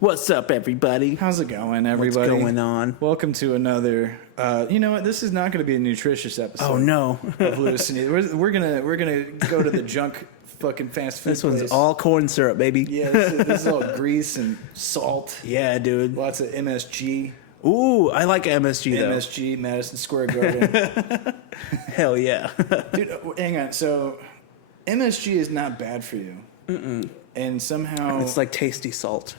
What's up, everybody? How's it going, everybody? What's going on? Welcome to another. You know what? This is not going to be a nutritious episode. Oh no! Of hallucinating. We're gonna go to the junk fucking fast food. This one's place. all corn syrup, baby. Yeah, this is all grease and salt. Yeah, dude. Lots of MSG. Ooh, I like MSG though. MSG, Madison Square Garden. Hell yeah, Dude, hang on. So, MSG is not bad for you. And somehow it's like tasty salt.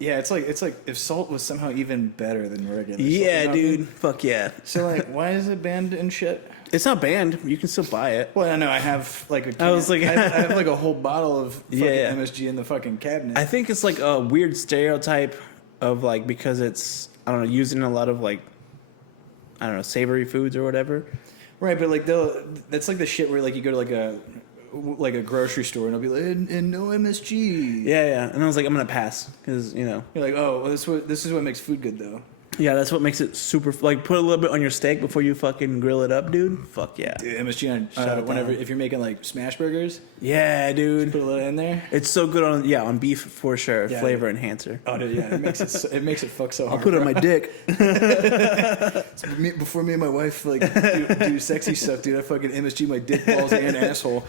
Yeah, it's like if salt was somehow even better than regular salt. Yeah, You know what I dude. mean? Fuck yeah. So like, why is it banned and shit? It's not banned. You can still buy it. Well, I know I have like a can. I was like- I have like a whole bottle of fucking Yeah. MSG in the fucking cabinet. I think it's like a weird stereotype of like because it's used in a lot of like savory foods or whatever. Right, but like that's like the shit where like you go to like a grocery store and it'll be like and no MSG. Yeah. And I was like, I'm gonna pass because You're like, oh, well, this is what makes food good though. Yeah, that's what makes it super. Like, put a little bit on your steak before you fucking grill it up, dude. Fuck yeah. Dude, MSG on Shut it whenever down. if you're making like smash burgers, Yeah, dude. put a little in there. It's so good on beef for sure. Yeah, Flavor enhancer. Oh, dude, yeah, it makes it fuck so hard. I'll put it on my dick. Before me and my wife like do sexy stuff, dude. I fucking MSG my dick, balls, and asshole.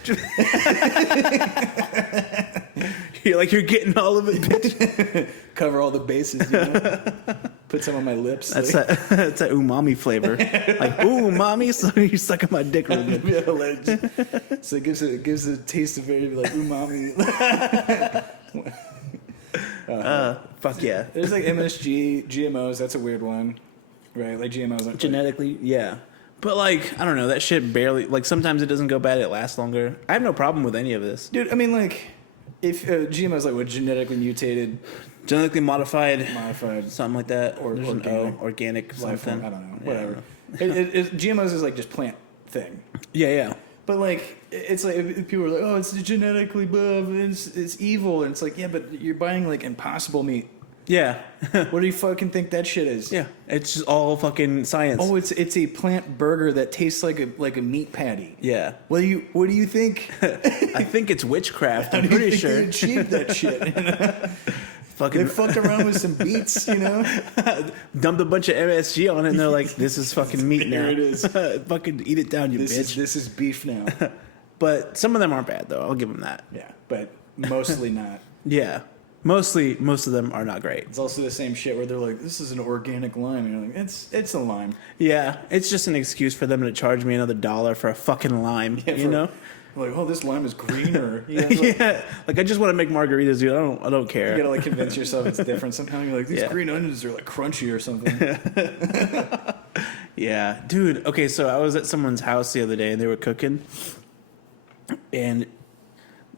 You're getting all of it, bitch. Cover all the bases, you know? Put some on my lips. That's like, that's that umami flavor. Like, ooh, mommy, so you sucking my dick real good. yeah, like, so it gives a taste of very like umami. Fuck yeah. There's like MSG, GMOs. That's a weird one, right? Like GMOs. Like, Genetically, yeah. But like, I don't know. That shit barely. Like, sometimes it doesn't go bad. It lasts longer. I have no problem with any of this. dude. I mean, like, if GMOs like what genetically mutated, Genetically modified, something like that, Or there's organic. an O, organic life something. form, I don't know, Yeah, whatever. I don't know. GMOs is like just plant thing. Yeah. But like, it's like if people are like, "Oh, it's genetically blah, it's evil," and it's like, yeah, but you're buying like impossible meat. Yeah. What do you fucking think that shit is? Yeah. It's just all fucking science. Oh, it's a plant burger that tastes like a meat patty. Yeah. What do you think? I think it's witchcraft. How I'm do you pretty think sure. they achieved that shit? You know? Fucking They fucked around with some beets, you know. dumped a bunch of MSG on it, and they're like, "This is fucking meat now. Here it is. Fucking eat it down, you bitch." This is beef now. But some of them aren't bad, though. I'll give them that. Yeah, but mostly not. Yeah. Most of them are not great. It's also the same shit where they're like, "This is an organic lime," and you're like, "It's a lime." Yeah. It's just an excuse for them to charge me another $1 for a fucking lime, Yeah, you know? Like, oh, this lime is greener. You know, like, Yeah. Like, I just want to make margaritas, dude. I don't care. You gotta like convince yourself it's different. Sometimes you're like, these Yeah. green onions are like crunchy or something. Yeah, dude. Okay, so I was at someone's house the other day and they were cooking, and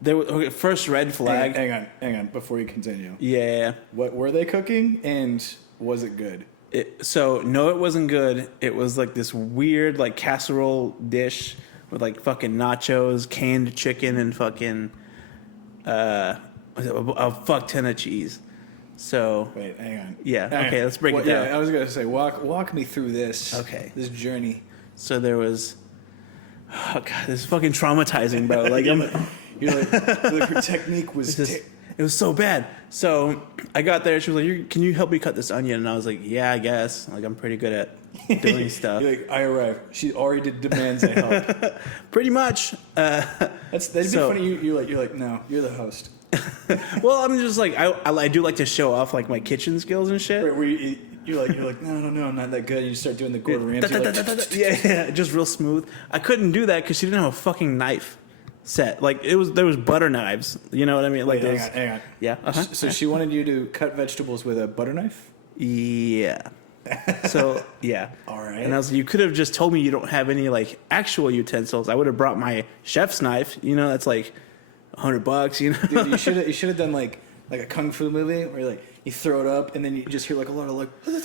they were okay, first red flag. Hang on, before you continue. Yeah. What were they cooking, and was it good? So no, it wasn't good. It was like this weird like casserole dish with like fucking nachos, canned chicken, and fucking a fuck ton of cheese. So Wait, hang on. Yeah, Hang okay, on. let's break it down. Yeah, I was gonna say walk me through this. Okay. This journey. so there was. Oh god, this is fucking traumatizing, bro. Like You're like her technique was. it was so bad. So I got there. She was like, "Can you help me cut this onion?" And I was like, "Yeah, I guess. Like I'm pretty good at doing stuff." You're like, I arrived. She already demands I help. Pretty much. That'd be So- funny. You're like, no, you're the host. Well, I'm just like I do like to show off like my kitchen skills and shit. Where you're like, no, I'm not that good. And you start doing the Gordon Ramsay. Like, Yeah, just real smooth. I couldn't do that because she didn't have a fucking knife set. Like there was butter knives. You know what I mean? Like Wait, those. hang on. Yeah. Uh-huh. So she wanted you to cut vegetables with a butter knife? Yeah. So yeah. All right. And I was like, you could have just told me you don't have any like actual utensils. I would have brought my chef's knife. You know, that's like $100. You know. Dude, you should have done like a kung fu movie where like you throw it up and then you just hear like a lot of like, and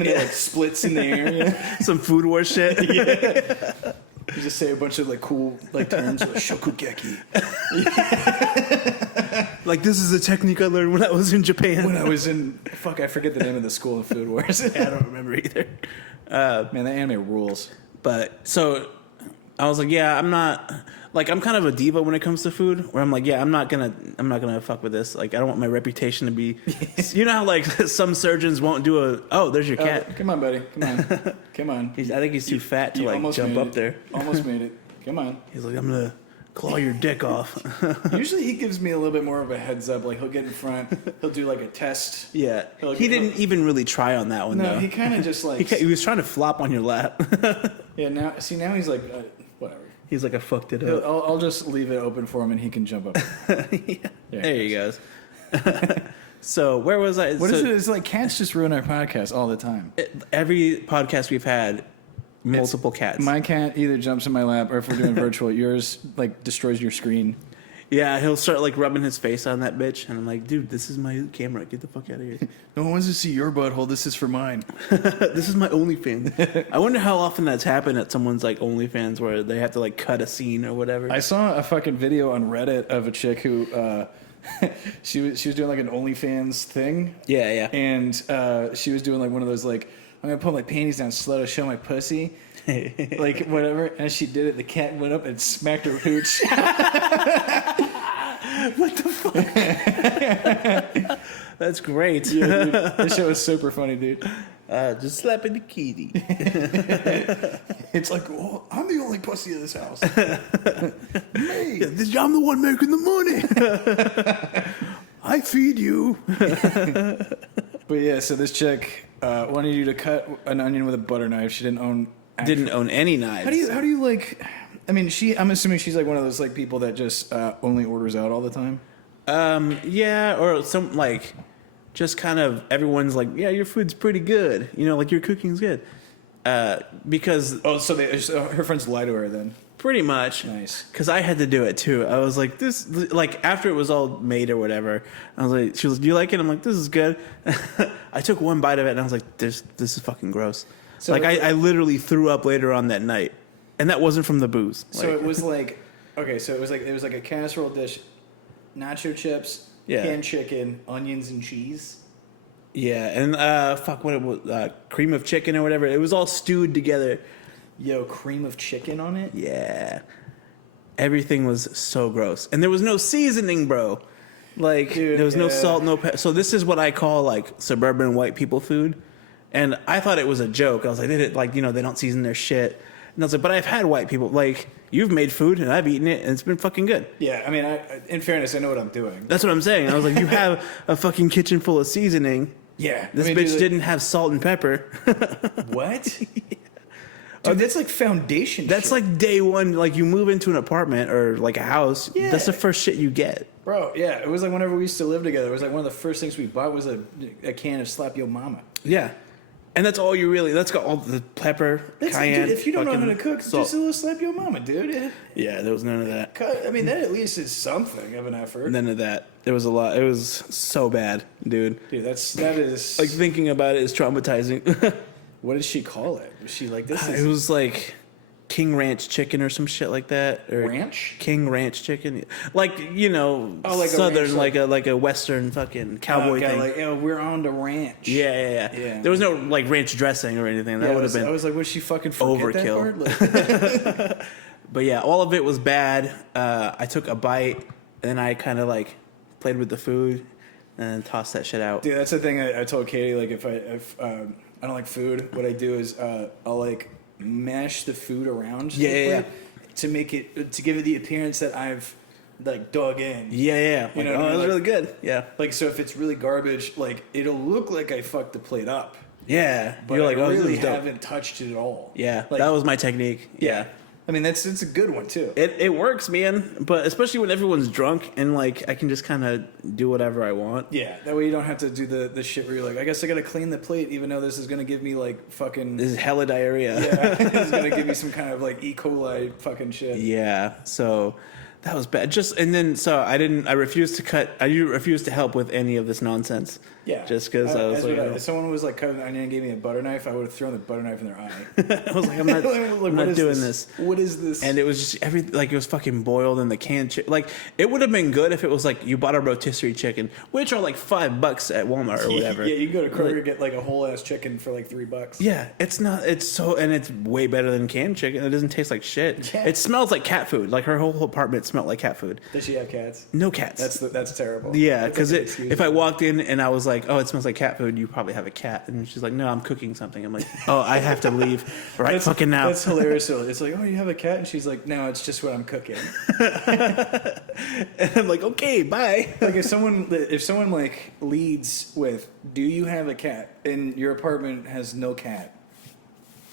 then it like splits in the air. You know? Some food war shit. Yeah. You just say a bunch of like cool like terms like shokugeki. Like this is a technique I learned when I was in Japan. When I was in I forget the name of the school of food wars. I don't remember either. Man, that anime rules. But so I was like, yeah, I'm not like I'm kind of a diva when it comes to food, where I'm like, yeah, I'm not gonna fuck with this. Like I don't want my reputation to be, you know how like some surgeons won't do there's your cat. Come on, buddy. Come on. I think he's too fat to like jump up there. Almost made it. Come on. He's like, I'm gonna claw your dick off. Usually he gives me a little bit more of a heads up. Like he'll get in front. He'll do like a test. Yeah. He didn't even really try on that one though. No, he kind of just like he was trying to flop on your lap. Yeah. Now he's like whatever. He's like, I fucked it up. I'll just leave it open for him and he can jump up. Yeah. There he goes. So where was I? What is it? It's like cats just ruin our podcast all the time. Every podcast we've had, multiple cats. My cat either jumps in my lap, or if we're doing virtual, yours like destroys your screen. Yeah, he'll start like rubbing his face on that bitch, and I'm like, dude, this is my camera. Get the fuck out of here. No one wants to see your butthole. This is for mine. This is my OnlyFans. I wonder how often that's happened at someone's like OnlyFans where they have to like cut a scene or whatever. I saw a fucking video on Reddit of a chick who she was doing like an OnlyFans thing. Yeah, yeah. And she was doing like one of those like, I'm gonna put my panties down slow to show my pussy. Like whatever. And as she did it, the cat went up and smacked her hooch. What the fuck? That's great. Yeah, dude. This shit was super funny, dude. Just slapping the kitty. It's like, oh, I'm the only pussy in this house. Me. Yeah, I'm the one making the money. I feed you. But yeah, so this chick wanted you to cut an onion with a butter knife. She didn't own any knives. How do you like? I mean, I'm assuming she's like one of those like people that just only orders out all the time. Yeah, or some like, just kind of everyone's like, yeah, your food's pretty good. You know, like your cooking's good. Because so her friends lie to her then. Pretty much. Nice. Because I had to do it too. I was like, this, like after it was all made or whatever, I was like, she was like, do you like it? I'm like, this is good. I took one bite of it and I was like, this is fucking gross. So like I literally threw up later on that night, and that wasn't from the booze. So it was like, okay, so it was like a casserole dish, nacho chips, canned chicken, onions and cheese. Yeah, and what it was, cream of chicken or whatever. It was all stewed together. Yo, cream of chicken on it? Yeah. Everything was so gross. And there was no seasoning, bro. Like, dude, there was no salt, no pepper. So this is what I call, like, suburban white people food. And I thought it was a joke. I was like, they don't season their shit. And I was like, but I've had white people. Like, you've made food, and I've eaten it, and it's been fucking good. Yeah, I mean, in fairness, I know what I'm doing. That's what I'm saying. I was like, you have a fucking kitchen full of seasoning. Yeah. This bitch didn't have salt and pepper. What? Dude, that's like foundation That's shit. like day one. Like, you move into an apartment or like a house. Yeah. That's the first shit you get. Bro, yeah. It was like whenever we used to live together, it was like one of the first things we bought was a can of Slap Yo Mama. Yeah. And that's all that's got all the pepper, cayenne. Dude, if you don't know how to cook, salt. just a little Slap Your Mama, dude. Yeah, there was none of that. I mean, that at least is something of an effort. None of that. There was a lot. It was so bad, dude. Dude, that is... Like, thinking about it is traumatizing. What did she call it? Was she like, this is... It was like King Ranch chicken or some shit like that. Or ranch? King Ranch chicken. Like, you know, like southern, a ranch, like a western fucking cowboy thing. Like, we're on the ranch. Yeah. There was no, like, ranch dressing or anything. That would have been... I was like, was she fucking forget overkill. That part? Like... But yeah, all of it was bad. I took a bite, and then I kind of, like, played with the food, and then tossed that shit out. Dude, that's the thing I told Katie. Like, if I don't like food, what I do is I'll like mash the food around to make it to give it the appearance that I've like dug in. Yeah. You like, know, that was like, really good. Yeah. Like, so if it's really garbage, like it'll look like I fucked the plate up. Yeah. But you're like, I this really is dope. haven't touched it at all. Yeah. Like, that was my technique. Yeah. I mean, it's a good one too. It works, man. But especially when everyone's drunk and like I can just kind of do whatever I want. Yeah, that way you don't have to do the shit where you're like, I guess I gotta clean the plate, even though this is gonna give me like fucking. This is hella diarrhea. Yeah, it's gonna give me some kind of like E. coli fucking shit. Yeah. So That was bad. I refused to help with any of this nonsense. Yeah. Just because I was like, if someone was like cutting an onion and gave me a butter knife, I would have thrown the butter knife in their eye. I was like, I'm not doing this. What is this? And it was just it was fucking boiled in the canned chicken. Like, it would have been good if it was like you bought a rotisserie chicken, which are like $5 at Walmart or whatever. Yeah, you can go to Kroger and get like a whole ass chicken for like $3. Yeah, it's way better than canned chicken. It doesn't taste like shit. Yeah. It smells like cat food. Like, her whole apartment smelled like cat food. Does she have cats? No cats. That's terrible. Yeah, because if I walked in and I was like, oh, it smells like cat food, you probably have a cat. And she's like, no, I'm cooking something. I'm like, oh, I have to leave fucking now. That's hilarious. It's like, oh, you have a cat? And she's like, no, it's just what I'm cooking. And I'm like, okay, bye. Like, if someone like leads with, do you have a cat? And your apartment has no cat.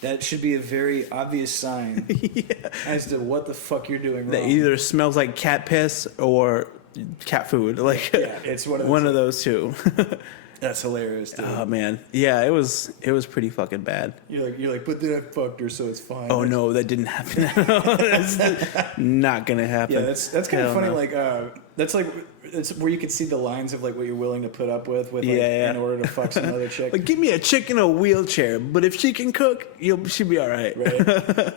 That should be a very obvious sign as to what the fuck you're doing wrong. That either smells like cat piss or cat food. Like, yeah, it's one of those two. That's hilarious, dude. Oh man, yeah, it was pretty fucking bad. You're like, but then I fucked her, so it's fine. Oh no, that didn't happen. That's not gonna happen. Yeah, that's kind of funny. No. Like, it's where you could see the lines of like what you're willing to put up with in order to fuck some other chick. Like, give me a chick in a wheelchair, but if she can cook, she'll be all right. Right.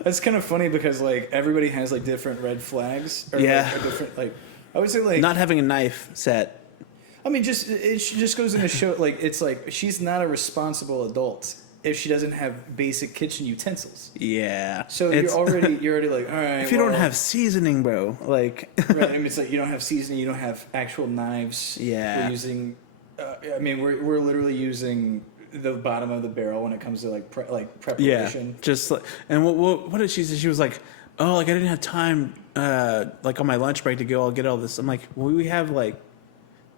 That's kind of funny because like everybody has like different red flags. Or, yeah. Like, different like. I would say like not having a knife set. I mean, it just goes in to show like it's like she's not a responsible adult if she doesn't have basic kitchen utensils. Yeah. So you're already like, all right. If you don't have seasoning, bro, like. Right. I mean, it's like you don't have seasoning, you don't have actual knives. Yeah. We're using. We're literally using the bottom of the barrel when it comes to like preparation. Yeah. Just like, and what did she say? She was like, oh, like I didn't have time, like on my lunch break to go. I'll get all this. I'm like, well, we have like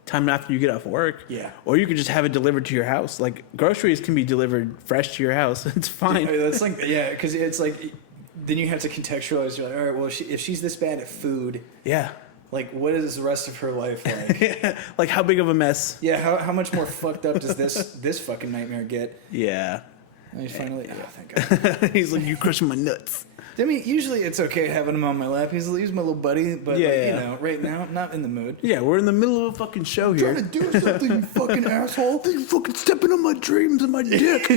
time after you get off work. Yeah. Or you could just have it delivered to your house. Like, groceries can be delivered fresh to your house. It's fine. That's like, yeah, because it's like, then you have to contextualize. You're like, all right, well, if she's this bad at food, yeah, like, what is the rest of her life like? Yeah. Like, how big of a mess? Yeah, how much more fucked up does this fucking nightmare get? Yeah. And he's finally, thank God. He's like, you crushing my nuts. I mean, usually it's okay having him on my lap. He's my little buddy, but you know, right now, not in the mood. Yeah, we're in the middle of a fucking show here. Trying to do something, you fucking asshole. You fucking stepping on my dreams and my dick.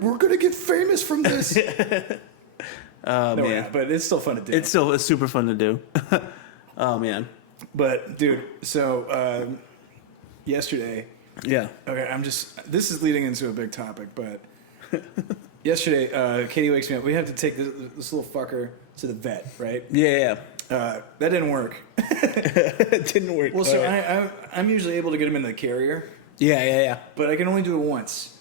we're gonna get famous from this. Oh, man. Yeah, but it's still fun to do. It's super fun to do. Oh, man. But, dude, so yesterday. Yeah. Okay, this is leading into a big topic, but yesterday, Katie wakes me up. We have to take this little fucker to the vet, right? Yeah. That didn't work. It didn't work. Well, so I'm usually able to get him in the carrier. Yeah. But I can only do it once.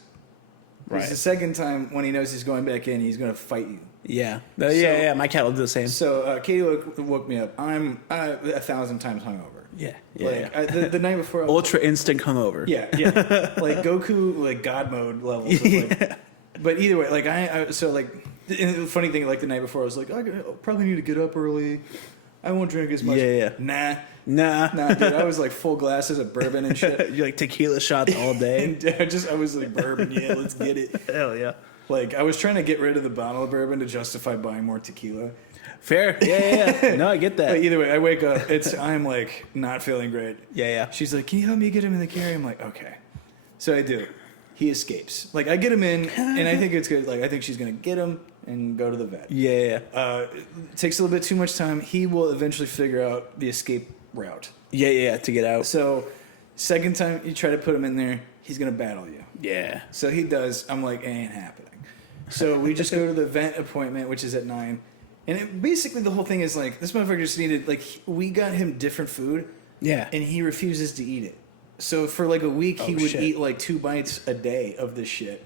Right. It's the second time when he knows he's going back in, he's going to fight you. Yeah. Yeah. My cat will do the same. So Katie woke me up. I'm 1,000 times hungover. Yeah. The night before. Ultra instinct hungover. Yeah. Like Goku, like God mode levels. But either way, like the funny thing, like the night before, I was like, I probably need to get up early. I won't drink as much. Yeah. Nah, dude. I was like full glasses of bourbon and shit. You like tequila shots all day. And I was like, bourbon, yeah, let's get it. Hell yeah. Like, I was trying to get rid of the bottle of bourbon to justify buying more tequila. Fair. Yeah. No, I get that. But either way, I wake up. I'm like not feeling great. Yeah. She's like, can you help me get him in the carrier? I'm like, okay. So I do. He escapes. Like, I get him in, and I think it's good. Like, I think she's going to get him and go to the vet. Yeah. It takes a little bit too much time. He will eventually figure out the escape route. Yeah, to get out. So, second time you try to put him in there, he's going to battle you. Yeah. So he does. I'm like, it ain't happening. So we just go to the vet appointment, which is at 9. And basically the whole thing is like, this motherfucker just needed, like, we got him different food. Yeah. And he refuses to eat it. So for like a week, he would eat like 2 bites a day of this shit.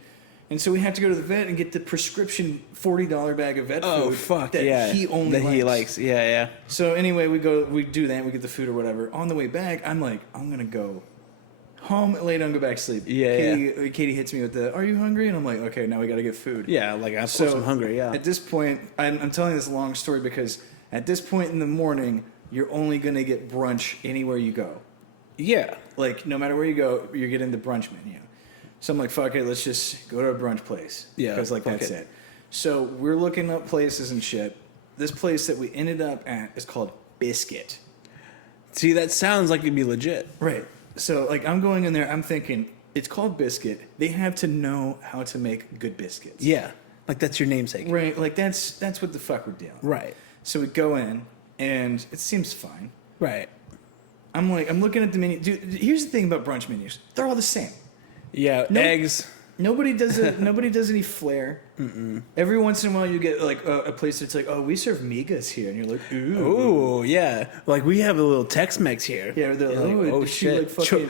And so we have to go to the vet and get the prescription $40 bag of vet food that he only likes. Yeah. So anyway, we do that, we get the food or whatever. On the way back, I'm like, I'm going to go home, lay down, go back to sleep. Katie hits me with the, are you hungry? And I'm like, okay, now we got to get food. Yeah, like, of course I'm hungry, yeah. At this point, I'm telling this long story because at this point in the morning, you're only going to get brunch anywhere you go. Yeah. Like, no matter where you go, you're getting the brunch menu. So I'm like, fuck it, let's just go to a brunch place. Yeah. Because, like, that's it. So we're looking up places and shit. This place that we ended up at is called biscuit. See, that sounds like it'd be legit. Right. So, like, I'm going in there, I'm thinking, it's called biscuit. They have to know how to make good biscuits. Yeah. Like, that's your namesake. Right. Like, that's what the fuck we're doing. Right. So we go in, and it seems fine. Right. I'm looking at the menu. Dude, here's the thing about brunch menus. They're all the same. Yeah, eggs. Nobody does any flair. Mm-mm. Every once in a while, you get like a place that's like, oh, we serve migas here, and you're like, ooh, ooh, yeah. Like we have a little Tex-Mex here. Yeah, they're like, oh shit. Like fucking...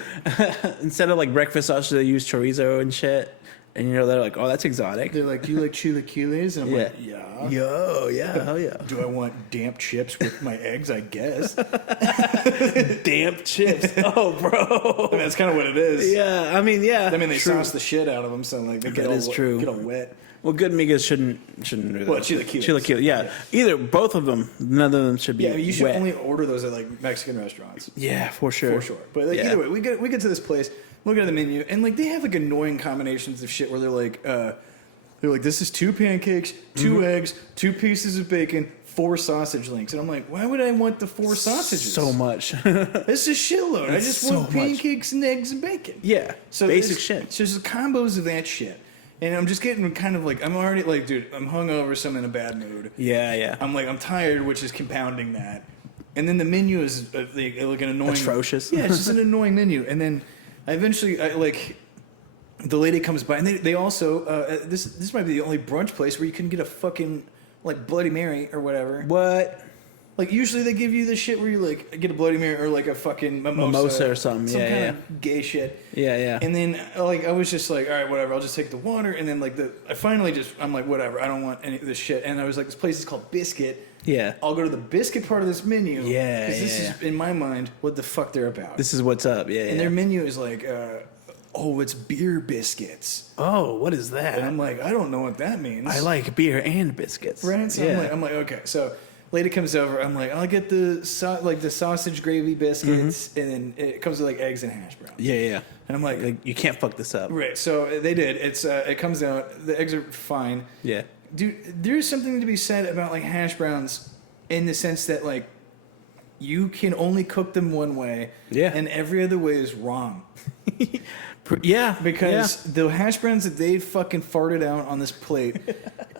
Instead of like breakfast sausage, they use chorizo and shit. And you know they're like, oh, that's exotic. They're like, do you like chilaquiles? And I'm like, yeah. Yo, yeah, hell yeah. Do I want damp chips with my eggs? I guess. Damp chips. Oh, bro. I mean, that's kind of what it is. Yeah, I mean, yeah. I mean, they sauce the shit out of them, so like they get true. Get all wet. Well, good migas shouldn't do that. Well, chilaquiles. Yeah. Either both of them. None of them should be. Yeah, you should wet. only order those at like Mexican restaurants. Yeah, for sure. But like, either way, we get to this place, looking at the menu, and like they have like annoying combinations of shit where they're like, this is 2 pancakes, 2 eggs, 2 pieces of bacon, 4 sausage links, and I'm like, why would I want the 4 sausages? So much. It's a shitload. I just want pancakes and eggs and bacon. Yeah. So basic shit. It's just combos of that shit. And I'm just getting kind of like, I'm already like, dude, I'm hungover, so I'm in a bad mood. Yeah, yeah. I'm tired, which is compounding that. And then the menu is like an annoying... Atrocious. Yeah, it's just an annoying menu. And then I eventually, the lady comes by, and they also, this might be the only brunch place where you can get a fucking, like, Bloody Mary or whatever. What? Like, usually they give you this shit where you, like, get a Bloody Mary or, like, a fucking mimosa or something. Some kind of gay shit. Yeah, yeah. And then, like, I was just like, all right, whatever, I'll just take the water. And then, like, I'm like, whatever, I don't want any of this shit. And I was like, this place is called Biscuit. Yeah. I'll go to the biscuit part of this menu. Yeah, because this is, in my mind, what the fuck they're about. This is what's up, yeah. And their menu is like, it's beer biscuits. Oh, what is that? And I'm like, I don't know what that means. I like beer and biscuits. Right? So I'm like, okay. So lady comes over. I'm like, I'll get the sausage gravy biscuits, and then it comes with like eggs and hash browns. Yeah, yeah. And I'm like, you can't fuck this up. Right. So they did. It comes out. The eggs are fine. Yeah. Dude, there's something to be said about like hash browns in the sense that like you can only cook them one way. Yeah. And every other way is wrong. Yeah, because the hash browns that they fucking farted out on this plate,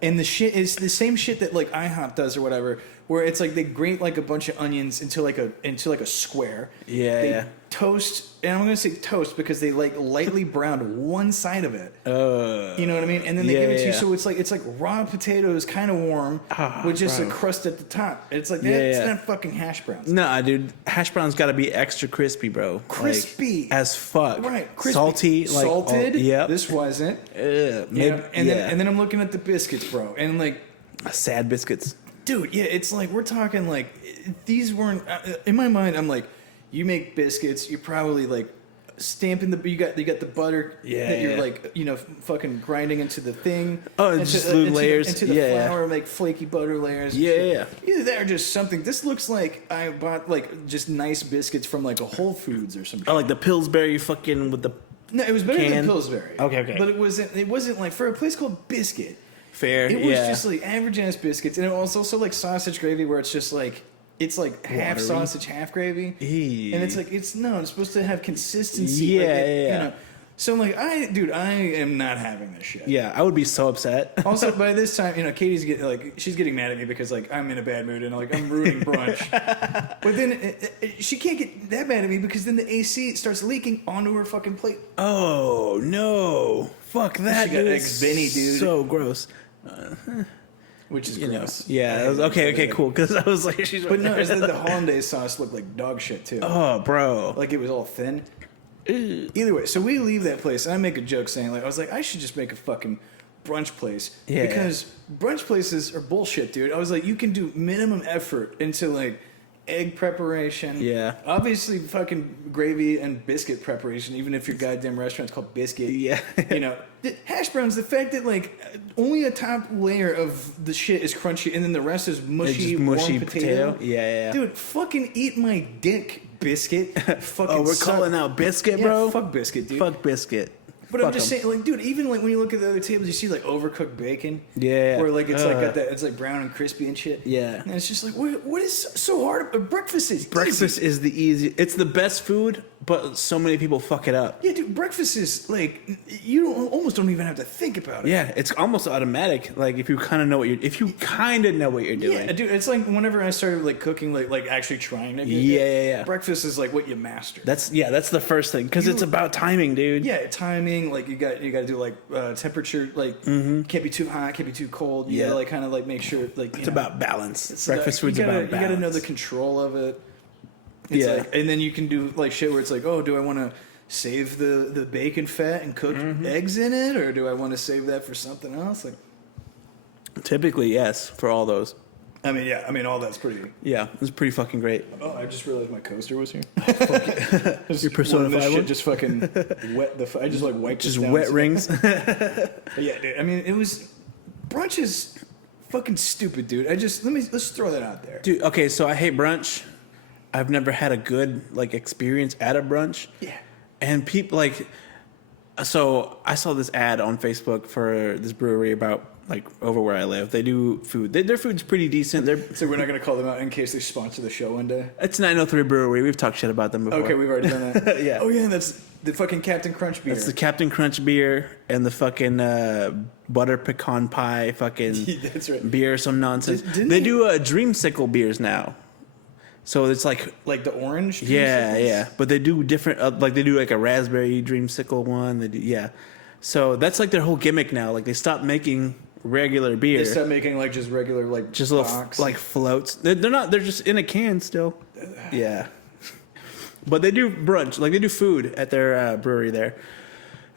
and the shit is the same shit that like IHOP does or whatever, where it's like they grate like a bunch of onions into like a square. Yeah, they toast, and I'm gonna say toast because they like lightly browned one side of it. You know what I mean? And then they give it to you, so it's like raw potatoes, kind of warm, with just a crust at the top. It's like that's not fucking hash browns. Nah, dude, hash browns got to be extra crispy, bro. Crispy like, as fuck. Right, crispy. Salty, like salted. Yeah, this wasn't. And then I'm looking at the biscuits, bro, and like sad biscuits. Dude, yeah, it's like we're talking like these weren't in my mind. I'm like, you make biscuits, you're probably like stamping you got the butter that you're like fucking grinding into the thing. Oh, and just layers into the flour, like flaky butter layers. Yeah. Either that or just something. This looks like I bought like just nice biscuits from like a Whole Foods or something. Oh, like the Pillsbury fucking with the no, it was better than Pillsbury. Okay. But it wasn't like for a place called Biscuit. Fair. It was just like average ass biscuits, and it was also like sausage gravy, where it's just like half sausage, half gravy, and it's like it's supposed to have consistency. Yeah. So I'm like, I am not having this shit. Yeah, I would be so upset. Also, by this time, Katie's she's getting mad at me because like I'm in a bad mood and like I'm ruining brunch. But then she can't get that mad at me because then the AC starts leaking onto her fucking plate. Oh no! Fuck that! She got eggs Benny, dude. So gross. Which is gross. Yeah. Okay, cool. Because I was like, she's. But no, the hollandaise sauce looked like dog shit too. Oh, bro! Like it was all thin. Either way, so we leave that place, and I make a joke saying, like, I was like, I should just make a fucking brunch place. Yeah. Because brunch places are bullshit, dude. I was like, you can do minimum effort into, like, egg preparation. Yeah. Obviously, fucking gravy and biscuit preparation, even if your goddamn restaurant's called Biscuit. Yeah. The hash browns, the fact that, like, only a top layer of the shit is crunchy, and then the rest is mushy warm potato. Yeah. Dude, fucking eat my dick, Biscuit. Fucking we're calling out Biscuit, bro? Yeah, fuck Biscuit, dude. Fuck Biscuit. But I'm just saying, like, dude, even like when you look at the other tables, you see like overcooked bacon. Yeah. Where like it's like got that, it's like brown and crispy and shit. Yeah. And it's just like, what is so hard? Breakfast is Breakfast is the easy. It's the best food, but so many people fuck it up. Yeah, dude, breakfast is like almost don't even have to think about it. Yeah, it's almost automatic. Like if you kind of know what you're doing. Yeah, dude, it's like whenever I started like cooking, like actually trying to get yeah. breakfast is like what you master. That's the first thing because it's about timing, dude. Yeah, timing. Like you got to do like temperature. Like can't be too hot, can't be too cold. You gotta like kind of like make sure like it's about balance. Breakfast food's about balance. You gotta know the control of it. It's like, and then you can do like shit where it's like, oh, do I want to save the bacon fat and cook eggs in it, or do I want to save that for something else? Like, typically, yes, for all those. I mean, all that's pretty. Yeah, it was pretty fucking great. Oh, I just realized my coaster was here. Your Persona 5 shit just fucking wet I just like wiped just it down. wet rings. But yeah, dude. I mean, brunch is fucking stupid, dude. Let's throw that out there, Dude, okay, so I hate brunch. I've never had a good like experience at a brunch. Yeah. And people like, so I saw this ad on Facebook for this brewery about like over where I live. They do food. Their food's pretty decent. So we're not gonna call them out in case they sponsor the show one day. It's 903 Brewery. We've talked shit about them before. Okay, we've already done that. Yeah. Oh yeah, that's the fucking Captain Crunch beer. It's the Captain Crunch beer and the fucking butter pecan pie fucking that's right. beer, some nonsense. Didn't they do dreamsicle beers now. So it's like the orange. Yeah. But they do different. Like they do like a raspberry dreamsicle one. They do So that's like their whole gimmick now. Like they stopped making regular beer. They stopped making like just regular like just little like floats. They're not. They're just in a can still. Yeah. But they do brunch. Like they do food at their brewery there,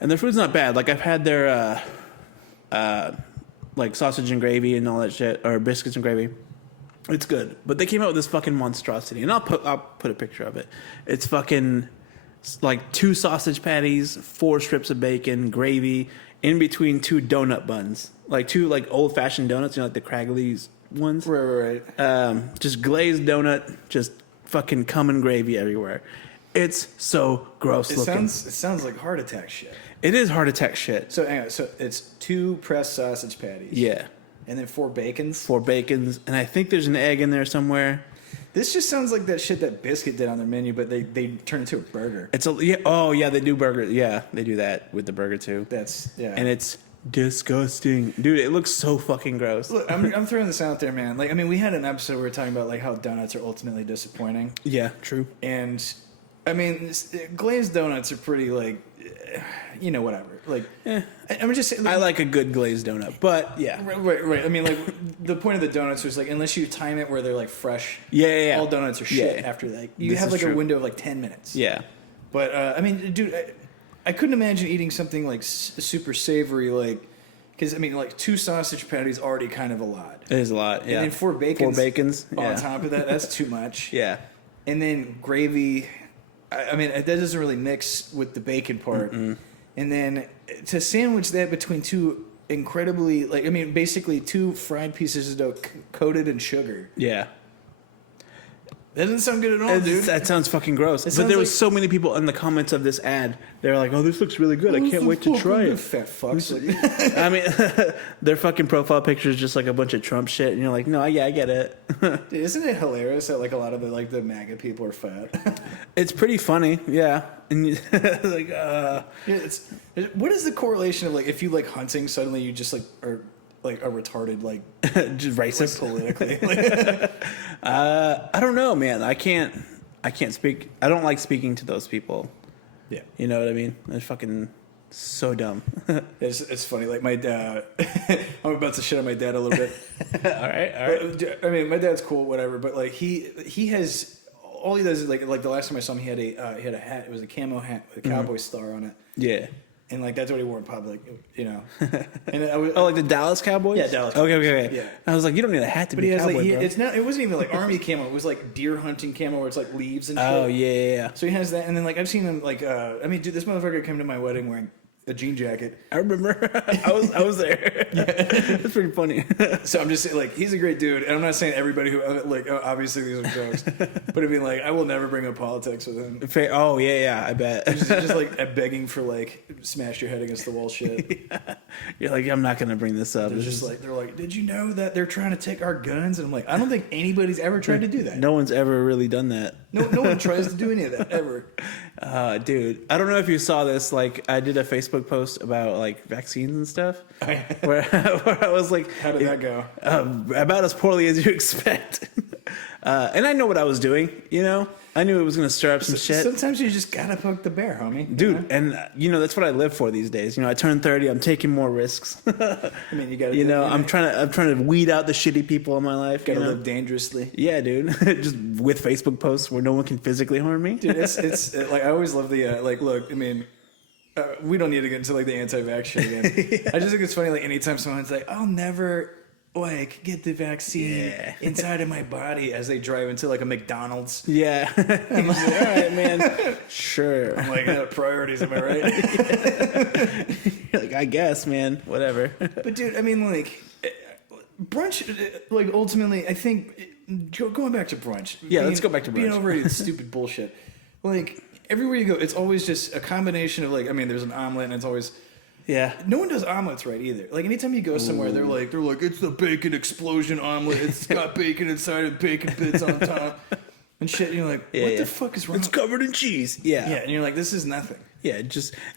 and their food's not bad. Like I've had their like sausage and gravy and all that shit, or biscuits and gravy. It's good, but they came out with this fucking monstrosity, and I'll put a picture of it. It's fucking like 2 sausage patties, 4 strips of bacon, gravy, in between 2 donut buns, like 2 like old fashioned donuts, like the Cragley's ones. Right. Just glazed donut, just fucking cum and gravy everywhere. It's so gross looking. It sounds like heart attack shit. It is heart attack shit. So anyway, it's 2 pressed sausage patties. Yeah. And then 4 bacons. 4 bacons, and I think there's an egg in there somewhere. This just sounds like that shit that Biscuit did on their menu, but they turned it into a burger. They do burger. Yeah, they do that with the burger too. And it's disgusting, dude. It looks so fucking gross. Look, I'm throwing this out there, man. Like, I mean, we had an episode where we were talking about like how donuts are ultimately disappointing. Yeah, true. And I mean, glazed donuts are pretty like, whatever. Like, I'm just saying. Like, I like a good glazed donut, but yeah, right. I mean, like the point of the donuts was like, unless you time it where they're like fresh. Yeah. All donuts are shit after that. You have like a window of like 10 minutes. Yeah. But I mean, dude, I couldn't imagine eating something like super savory, like. Because, I mean, like 2 sausage patties already kind of a lot. It is a lot, yeah. And then 4 bacons. Yeah. On top of that, that's too much. Yeah. And then gravy, I mean, that doesn't really mix with the bacon part. Mm-mm. And then to sandwich that between 2 incredibly, like, I mean, basically 2 fried pieces of dough coated in sugar. Yeah. That doesn't sound good at all, dude. That sounds fucking gross. But there was so many people in the comments of this ad. They're like, "Oh, this looks really good. I can't wait to try it." Fat fucks. I mean, their fucking profile picture is just like a bunch of Trump shit, and you're like, "No, yeah, I get it." Dude, isn't it hilarious that like a lot of the MAGA people are fat? It's pretty funny, yeah. And like, what is the correlation of like if you like hunting, suddenly you just like are like a retarded like just racist like, politically? I don't know, man. I can't speak. I don't like speaking to those people. Yeah, you know what I mean. They're fucking so dumb. It's funny. Like my dad, I'm about to shit on my dad a little bit. All right. But, I mean, my dad's cool, whatever. But like he has all he does is like the last time I saw him, he had a hat. It was a camo hat with a cowboy star on it. Yeah. And like that's what he wore in public, And like the Dallas Cowboys. Yeah, Dallas Cowboys. Okay. Yeah. I was like, you don't need a hat to be a cowboy, bro. It's not. It wasn't even like army camo. It was like deer hunting camo, where it's like leaves and shit. Oh yeah. So he has that, and then like I've seen him like. I mean, dude, this motherfucker came to my wedding wearing a jean jacket. I remember. I was there. Yeah. That's pretty funny. So I'm just saying, like, he's a great dude, and I'm not saying everybody who like obviously these are jokes, but I mean, like, I will never bring up politics with him. Oh yeah, I bet. Just like begging for like smash your head against the wall shit. Yeah. You're like, I'm not gonna bring this up. They're like, did you know that they're trying to take our guns? And I'm like, I don't think anybody's ever tried to do that. No one's ever really done that. No one tries to do any of that ever. Dude, I don't know if you saw this. Like, I did a Facebook post about like vaccines and stuff, where I was like, how did that go? About as poorly as you expect. And I know what I was doing. You know, I knew it was going to stir up some shit. Sometimes you just gotta poke the bear, homie. Dude, you know? and you know that's what I live for these days. You know, I turned 30. I'm taking more risks. I mean, you gotta. You know, I'm trying to weed out the shitty people in my life. Gotta live dangerously. Yeah, dude. Just with Facebook posts where no one can physically harm me. Dude, it's like I always love the like. Look, I mean. We don't need to get into like the anti-vax shit again. Yeah. I just think it's funny, like anytime someone's like, "I'll never like get the vaccine inside of my body," as they drive into like a McDonald's. Yeah, I'm like, all right, man. Sure. I'm like, priorities, am I right? You're like, I guess, man. Whatever. But dude, I mean, like brunch, like ultimately, I think going back to brunch. Yeah, let's go back to brunch. Being overrated, stupid bullshit. Like. Everywhere you go, it's always just a combination of like, I mean, there's an omelet and it's always, no one does omelets right either. Like anytime you go somewhere, they're like, it's the bacon explosion omelet. It's got bacon inside and bacon bits on top and shit. And you're like, what the fuck is wrong? It's covered in cheese. Yeah. Yeah. And you're like, this is nothing. Yeah.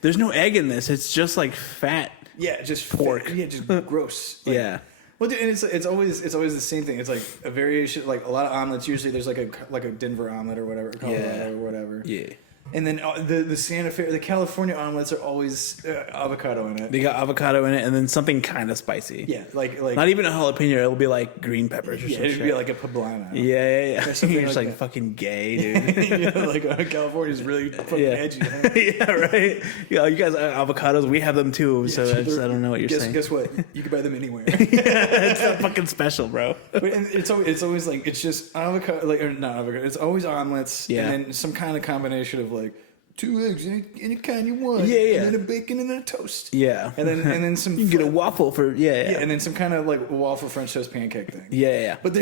There's no egg in this. It's just like fat. Yeah. Just pork. Yeah. Just gross. Like, yeah. Well, dude, and it's always the same thing. It's like a variation, like a lot of omelets. Usually there's like a Denver omelet or whatever, Colorado or whatever. Yeah. And then the Santa Fe, the California omelets are always avocado in it. They got avocado in it, and then something kind of spicy. Yeah, like not even a jalapeno. It'll be like green peppers or something. It'd be like a poblano. Yeah. You're just like fucking gay, dude. Yeah, like California's really fucking edgy. Huh? Yeah, right. Yeah, you guys have avocados. We have them too. So I don't know what you're saying. Guess what? You can buy them anywhere. It's not fucking special, bro. But it's always like it's just avocado, like or not avocado. It's always omelets. Yeah. And then some kind of combination of like 2 eggs, any kind you want. Yeah. And then a bacon and then a toast. Yeah. And then some. You can get a waffle for Yeah. And then some kind of like waffle French toast pancake thing. Yeah. But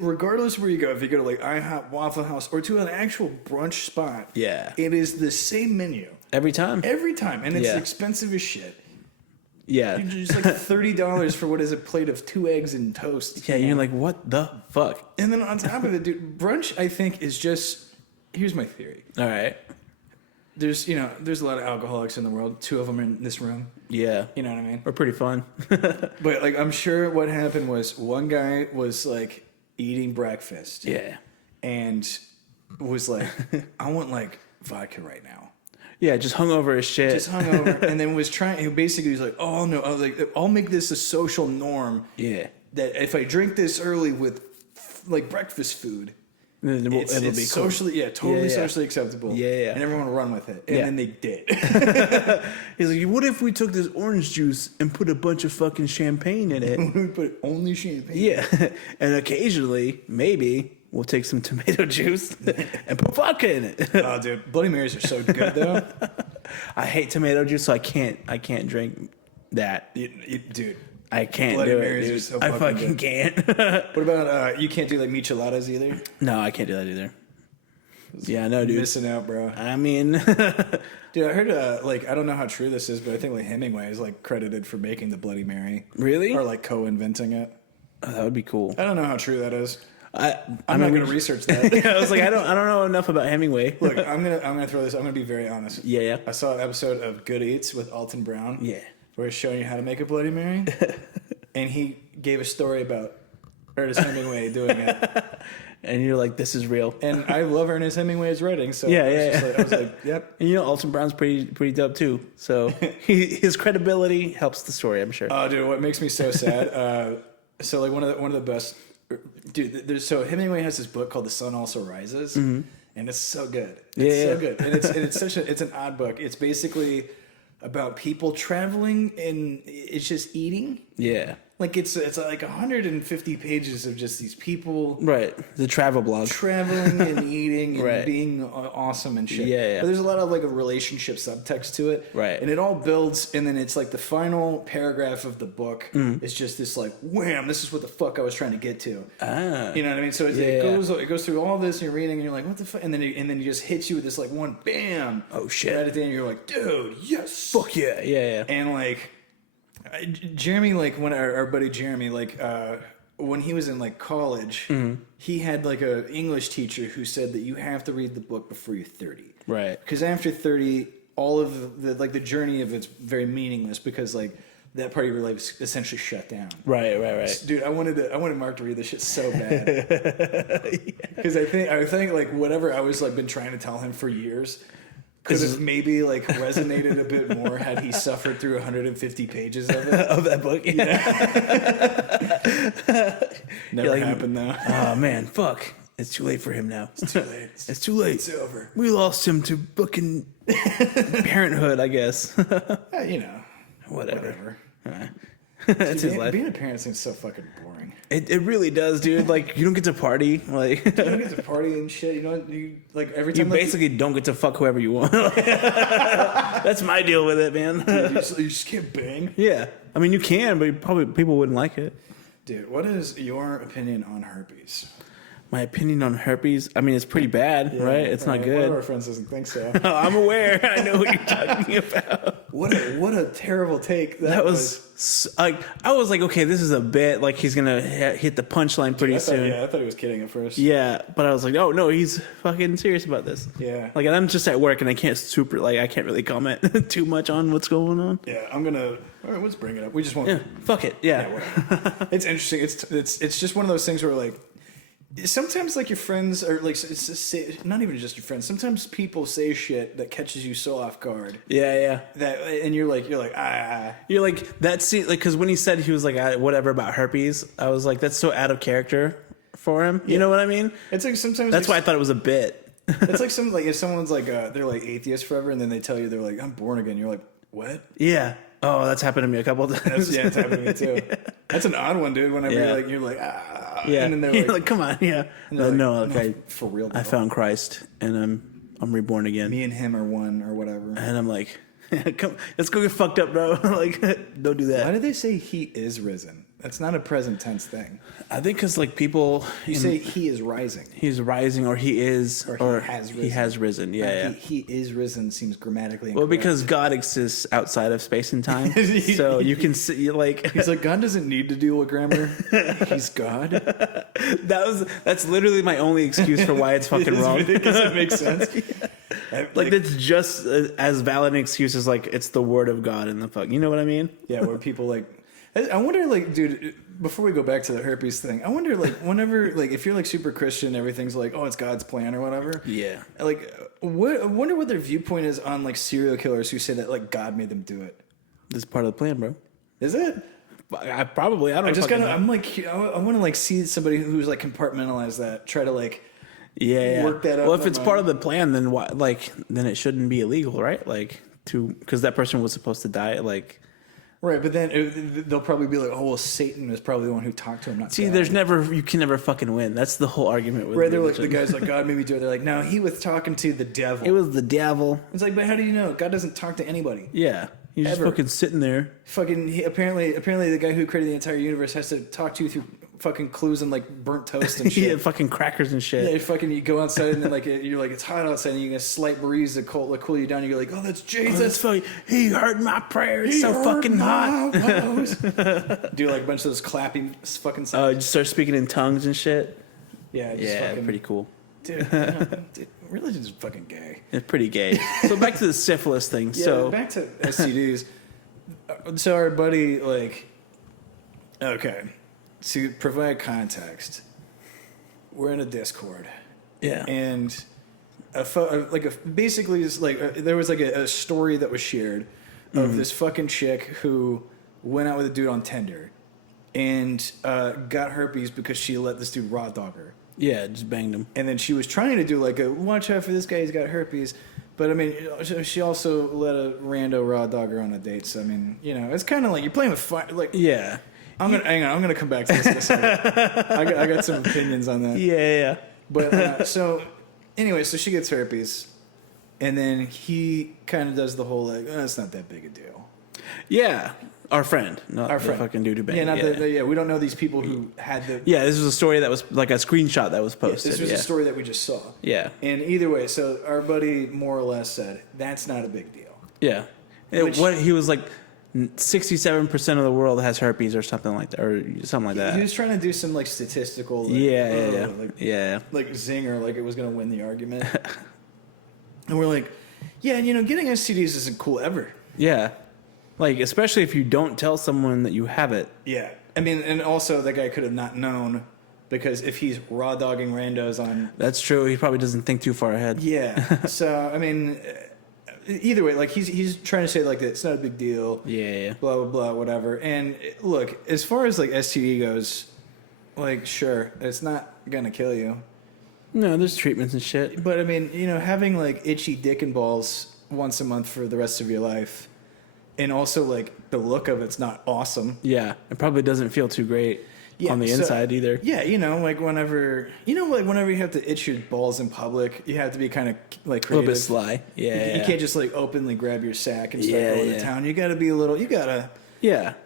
regardless of where you go, if you go to like IHOP, Waffle House, or to an actual brunch spot, it is the same menu every time, and it's expensive as shit. Yeah, you're just like $30 for what is a plate of 2 eggs and toast. Yeah, you're like, what the fuck? And then on top of it, dude, brunch I think is just. Here's my theory. All right. There's a lot of alcoholics in the world. 2 of them are in this room. Yeah. You know what I mean? We're pretty fun. But like, I'm sure what happened was one guy was like eating breakfast. Yeah. And was like, I want like vodka right now. Yeah, just hungover as shit. Just hungover. And then was basically was like, oh no, I'll make this a social norm. Yeah. That if I drink this early with like breakfast food, it'll be socially, cool. Totally socially acceptable. Yeah. And everyone will run with it. And then they did. He's like, what if we took this orange juice and put a bunch of fucking champagne in it? We put only champagne. Yeah. And occasionally, maybe, we'll take some tomato juice and put vodka in it. Oh, dude. Bloody Marys are so good, though. I hate tomato juice, so I can't drink that. Dude. I can't Bloody do Marys it, are so dude. I fucking can't. What about, you can't do like micheladas either? No, I can't do that either. Yeah, no, dude. Missing out, bro. I mean... Dude, I heard, I don't know how true this is, but I think like Hemingway is like credited for making the Bloody Mary. Really? Or like co-inventing it. Oh, that would be cool. I don't know how true that is. I'm not going to research that. Yeah, I was like, I don't know enough about Hemingway. Look, I'm gonna throw this. I'm gonna be very honest. Yeah. I saw an episode of Good Eats with Alton Brown. Yeah. Where he's showing you how to make a Bloody Mary, and he gave a story about Ernest Hemingway doing it. And you're like, this is real. And I love Ernest Hemingway's writing, so I was like, yep. And Alton Brown's pretty dope too. So his credibility helps the story, I'm sure. Oh, dude, what makes me so sad? So like one of the best, dude. So Hemingway has this book called The Sun Also Rises, and it's so good. It's so good, and it's an odd book. It's basically about people traveling and it's just eating. Yeah. Like it's like 150 pages of just these people, right? The travel blog, traveling and eating and right. being awesome and shit. Yeah. But there's a lot of like a relationship subtext to it, right? And it all builds, and then it's like the final paragraph of the book is just this like wham, this is what the fuck I was trying to get to. You know what I mean? So it goes through all this, and you're reading, and you're like, what the fuck? And then it just hits you with this like one bam. Oh shit! Right at the end, you're like, dude, yes, fuck yeah, yeah. And like. Jeremy, like when our buddy Jeremy, like when he was in like college, he had like a English teacher who said that you have to read the book before you're 30, right? Because after 30, all of the journey of it's very meaningless because like that part of your life is essentially shut down. Right. Dude, I wanted Mark to read this shit so bad because I think like whatever I was like been trying to tell him for years. Could have maybe like resonated a bit more had he suffered through 150 pages of it. Of that book. Yeah. Never happened though. Oh man, fuck. It's too late for him now. It's too late. It's too late. It's over. We lost him to fucking parenthood, I guess. You know. Whatever. That's his life. Being a parent seems so fucking boring. It really does, dude. Like, you don't get to party. Like, you don't get to party and shit. You know, you like every time. You basically don't get to fuck whoever you want. That's my deal with it, man. Dude, you just can't bang. Yeah, I mean you can, but probably people wouldn't like it. Dude, what is your opinion on herpes? My opinion on herpes, I mean, it's pretty bad, right? It's not good. One of our friends doesn't think so. I'm aware. I know what you're talking about. What a terrible take that was. Like, I was like, okay, this is a bit. Like, he's going to hit the punchline pretty soon. I thought he was kidding at first. Yeah, but I was like, oh, no, he's fucking serious about this. Yeah. Like, and I'm just at work, and I can't really comment too much on what's going on. Yeah, I'm going to... All right, let's bring it up. We just won't... Yeah, fuck it. Yeah. It's interesting. It's just one of those things where, like, sometimes, like, your friends are, like, not even just your friends. Sometimes people say shit that catches you so off guard. Yeah. And you're like, You're like, that's, like, because when he said he was like, whatever about herpes, I was like, that's so out of character for him. You know what I mean? It's like sometimes... That's why I thought it was a bit. It's like if someone's like, they're like atheist forever, and then they tell you they're like, I'm born again. You're like, what? Yeah. Oh, that's happened to me a couple of times. It's happened to me too. Yeah. That's an odd one, dude. Whenever you're like, yeah, and then they're like, come on, yeah. No, for real. I found Christ, and I'm reborn again. Me and him are one, or whatever. And I'm like, come, let's go get fucked up, bro. Like, don't do that. Why do they say he is risen? That's not a present tense thing. I think because like people, you say he is rising. He's rising, or he is, or he has risen. He has risen. Yeah. He is risen seems grammatically incorrect. Well, because God exists outside of space and time, so you can see like he's like, God doesn't need to deal with grammar. He's God. That's literally my only excuse for why it's fucking wrong. Because it makes sense. Like that's just as valid an excuse as like it's the word of God in the fuck. You know what I mean? Yeah, where people like. I wonder, like, dude, before we go back to the herpes thing, I wonder, like, whenever, like, if you're, like, super Christian, everything's like, oh, it's God's plan or whatever. Yeah. Like, I wonder what their viewpoint is on, like, serial killers who say that, like, God made them do it. This is part of the plan, bro. Is it? I don't know. I'm, like, I want to, like, see somebody who's, like, compartmentalize that, try to, like, work that out. Well, if it's part of the plan, then why, like, then it shouldn't be illegal, right? Like, because that person was supposed to die, like... Right, but then they'll probably be like, "Oh, well, Satan is probably the one who talked to him." Not see. God. You can never fucking win. That's the whole argument with. Right, they're like the guys like God made me do it. They're like, no, he was talking to the devil. It was the devil. It's like, but how do you know? God doesn't talk to anybody. Yeah, he's just fucking sitting there. Apparently, the guy who created the entire universe has to talk to you through fucking clues and like burnt toast and shit. Yeah, fucking crackers and shit. Yeah, you go outside and then like you're like it's hot outside and you get a slight breeze that cool you down. And you're like, oh, that's Jesus. That's funny. He heard my prayer. It's so fucking hot. Do like a bunch of those clapping fucking sounds. Just start speaking in tongues and shit. Yeah, pretty cool. Dude, religion's fucking gay. It's pretty gay. So back to the syphilis thing. Back to STDs. So our buddy, like, okay. To provide context, we're in a Discord. Yeah. And basically, it's like there was like a story that was shared of this fucking chick who went out with a dude on Tinder and got herpes because she let this dude raw dog her. Yeah, just banged him. And then she was trying to do like a watch out for this guy, he's got herpes. But I mean, she also let a rando raw dog her on a date. So I mean, you know, it's kind of like you're playing with fire. Like, yeah. I'm gonna come back to this in a second. I got some opinions on that. Yeah. But so anyway, so she gets herpes, and then he kind of does the whole like, oh, it's not that big a deal. Yeah. Our friend, not Our the friend. fucking dude who banged. Yeah, we don't know these people who had the. Yeah, this was a story that was like a screenshot that was posted. This was a story that we just saw. Yeah. And either way, so our buddy more or less said that's not a big deal. Yeah. What he was like, 67% of the world has herpes or something like that, or something like that. He was trying to do some like statistical. Like, like zinger, like it was going to win the argument. And we're like, yeah, getting STDs isn't cool ever. Yeah. Like, especially if you don't tell someone that you have it. Yeah. I mean, and also that guy could have not known because if he's raw dogging randos on... That's true. He probably doesn't think too far ahead. Yeah. So, I mean, either way, like he's trying to say like that it's not a big deal. Yeah. Blah, blah, blah, whatever. And look, as far as like STD goes, like, sure, it's not going to kill you. No, there's treatments and shit. But, I mean, having like itchy dick and balls once a month for the rest of your life... And also, like, the look of it's not awesome. Yeah, it probably doesn't feel too great on the inside either. Yeah, like whenever you have to itch your balls in public, you have to be kind of like creative. A little bit sly. Yeah, you can't just like openly grab your sack and start going to town. You got to be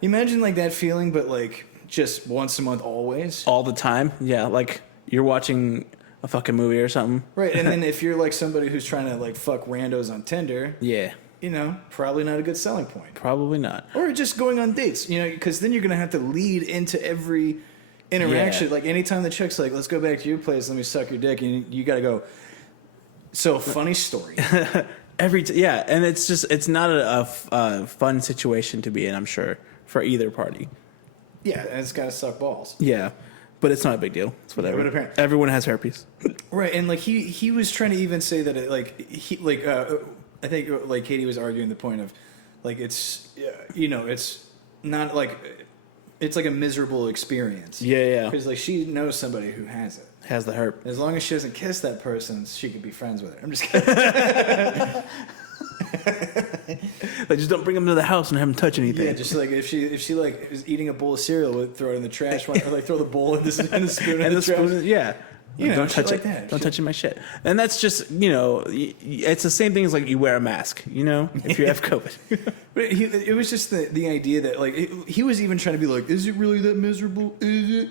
imagine like that feeling, but like just once a month, always, all the time. Yeah, like you're watching a fucking movie or something. Right, and then if you're like somebody who's trying to like fuck randos on Tinder. Yeah. Probably not a good selling point. Probably not. Or just going on dates, because then you're going to have to lead into every interaction. Yeah. Like, anytime the chick's like, let's go back to your place, let me suck your dick, and you got to go, so, funny story. And it's not a fun situation to be in, I'm sure, for either party. Yeah, and it's got to suck balls. Yeah, but it's not a big deal. It's whatever. Yeah, but everyone has herpes. Right, and, like, he was trying to even say that, I think, like, Katie was arguing the point of, like, it's, it's not, like, it's like a miserable experience. Yeah. Because, like, she knows somebody who has it. Has the herp. As long as she doesn't kiss that person, she could be friends with her. I'm just kidding. Like, just don't bring them to the house and have them touch anything. Yeah, just, like, if she like, is eating a bowl of cereal, throw it in the trash, or, like, throw the bowl and the spoon in the trash. Yeah. Don't touch like it. That. Don't touch my shit. And that's just, it's the same thing as like you wear a mask, if you have COVID. But it was just the idea that like he was even trying to be like, is it really that miserable? Is it?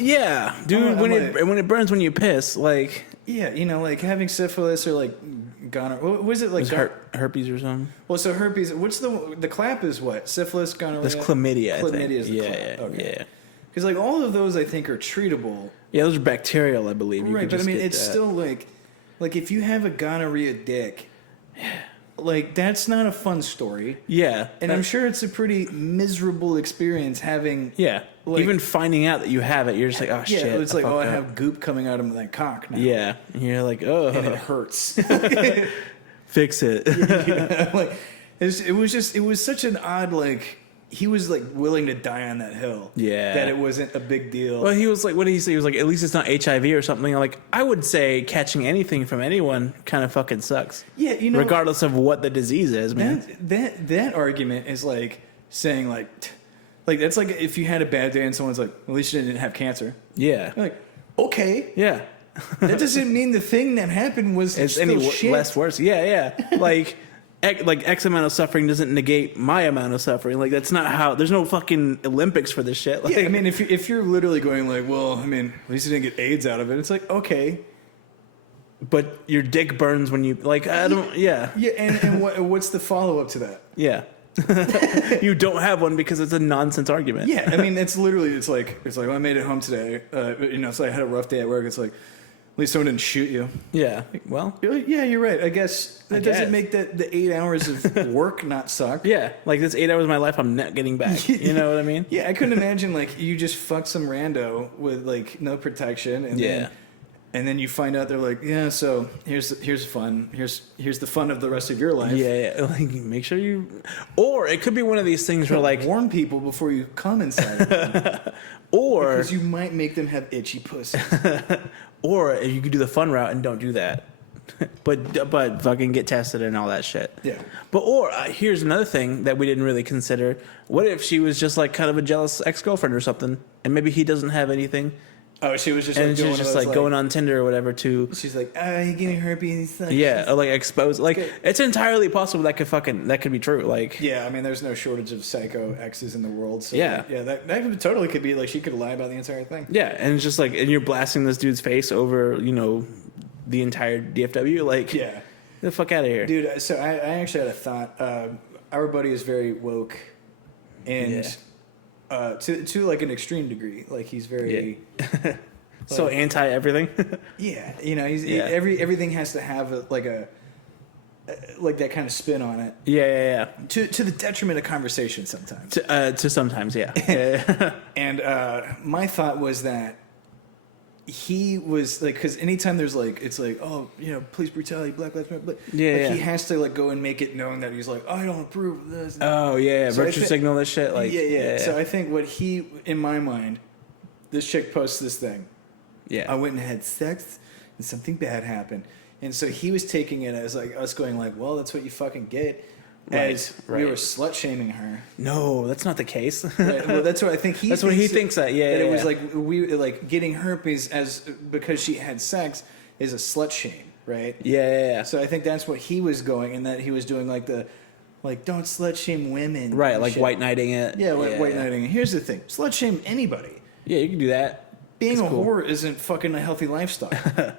Yeah, dude. When it burns when you piss, like. Yeah, like having syphilis or like gonorrhea. What was it like? Herpes or something. Well, so herpes. What's the clap is what? Syphilis, gonorrhea. That's chlamydia. Chlamydia is the clap. Okay. Yeah. Because like all of those, I think, are treatable. Yeah, those are bacterial, I believe. Right, but I mean, it's still like if you have a gonorrhea dick, like that's not a fun story. Yeah, and I'm sure it's a pretty miserable experience having. Yeah, like, even finding out that you have it, you're just like, oh shit. Yeah, it's like, I have goop coming out of my cock now. Yeah, and you're like, oh, and it hurts. Fix it. Like it was such an odd like. He was like willing to die on that hill. Yeah. That it wasn't a big deal. Well, he was like, what did he say? He was like, at least it's not HIV or something. Like, I would say catching anything from anyone kind of fucking sucks. Yeah, regardless of what the disease is, man. That argument is like saying like that's like if you had a bad day and someone's like, well, at least you didn't have cancer. Yeah. You're like, okay. Yeah. That doesn't mean the thing that happened was it's any less worse. Yeah. Like X amount of suffering doesn't negate my amount of suffering. Like, that's not how... There's no fucking Olympics for this shit. Like, yeah, I mean, if you're literally going like, well, I mean, at least you didn't get AIDS out of it. It's like, okay. But your dick burns when you... Like, I don't... Yeah. Yeah, and what's the follow-up to that? Yeah. You don't have one because it's a nonsense argument. Yeah, I mean, it's like, well, I made it home today. So I had a rough day at work. It's like... At least someone didn't shoot you. Yeah. Well. Yeah, you're right. I guess that doesn't make the 8 hours of work not suck. Yeah. Like, this 8 hours of my life I'm not getting back. You know what I mean? Yeah, I couldn't imagine, like, you just fuck some rando with, like, no protection. And then you find out they're like, yeah, so here's fun. Here's the fun of the rest of your life. Yeah. Like, make sure you... Or it could be one of these things where, like... Warn people before you come inside of them. Or... Because you might make them have itchy pussy. Or you could do the fun route and don't do that. but fucking get tested and all that shit. Yeah. But here's another thing that we didn't really consider. What if she was just like kind of a jealous ex-girlfriend or something, and maybe he doesn't have anything? Oh, she was just and like, she was just like going on Tinder or whatever to. She's like, he gave me herpes. Like, yeah, or like expose. Like it's entirely possible that could be true. Like yeah, I mean, there's no shortage of psycho exes in the world. So yeah, that totally could be like she could lie about the entire thing. Yeah, and it's just like, and you're blasting this dude's face over, the entire DFW. Like, yeah, get the fuck out of here, dude. So I actually had a thought. Our buddy is very woke, and to like an extreme degree. Like he's very so anti everything. Yeah, everything has to have like that kind of spin on it. Yeah. To the detriment of conversation sometimes. To sometimes, yeah. And my thought was that he was like, because anytime there's like, it's like, police brutality, Black Lives Matter, but he has to like go and make it known that he's like, I don't approve of this. Oh yeah, so virtue signal this shit. Like yeah. So I think in my mind, this chick posts this thing. Yeah, I went and had sex, and something bad happened, and so he was taking it as like us going like, well, that's what you fucking get. As we were slut shaming her. No, that's not the case. Right. Well, that's what I think he. That's what he thinks that. Yeah, that it was like we like getting herpes because she had sex is a slut shame, right? Yeah. So I think that's what he was going, and that he was doing like don't slut shame women, right? Like shit. White knighting it. Yeah, white knighting it. Here's the thing: slut shame anybody. Yeah, you can do that. Being a whore isn't fucking a healthy lifestyle.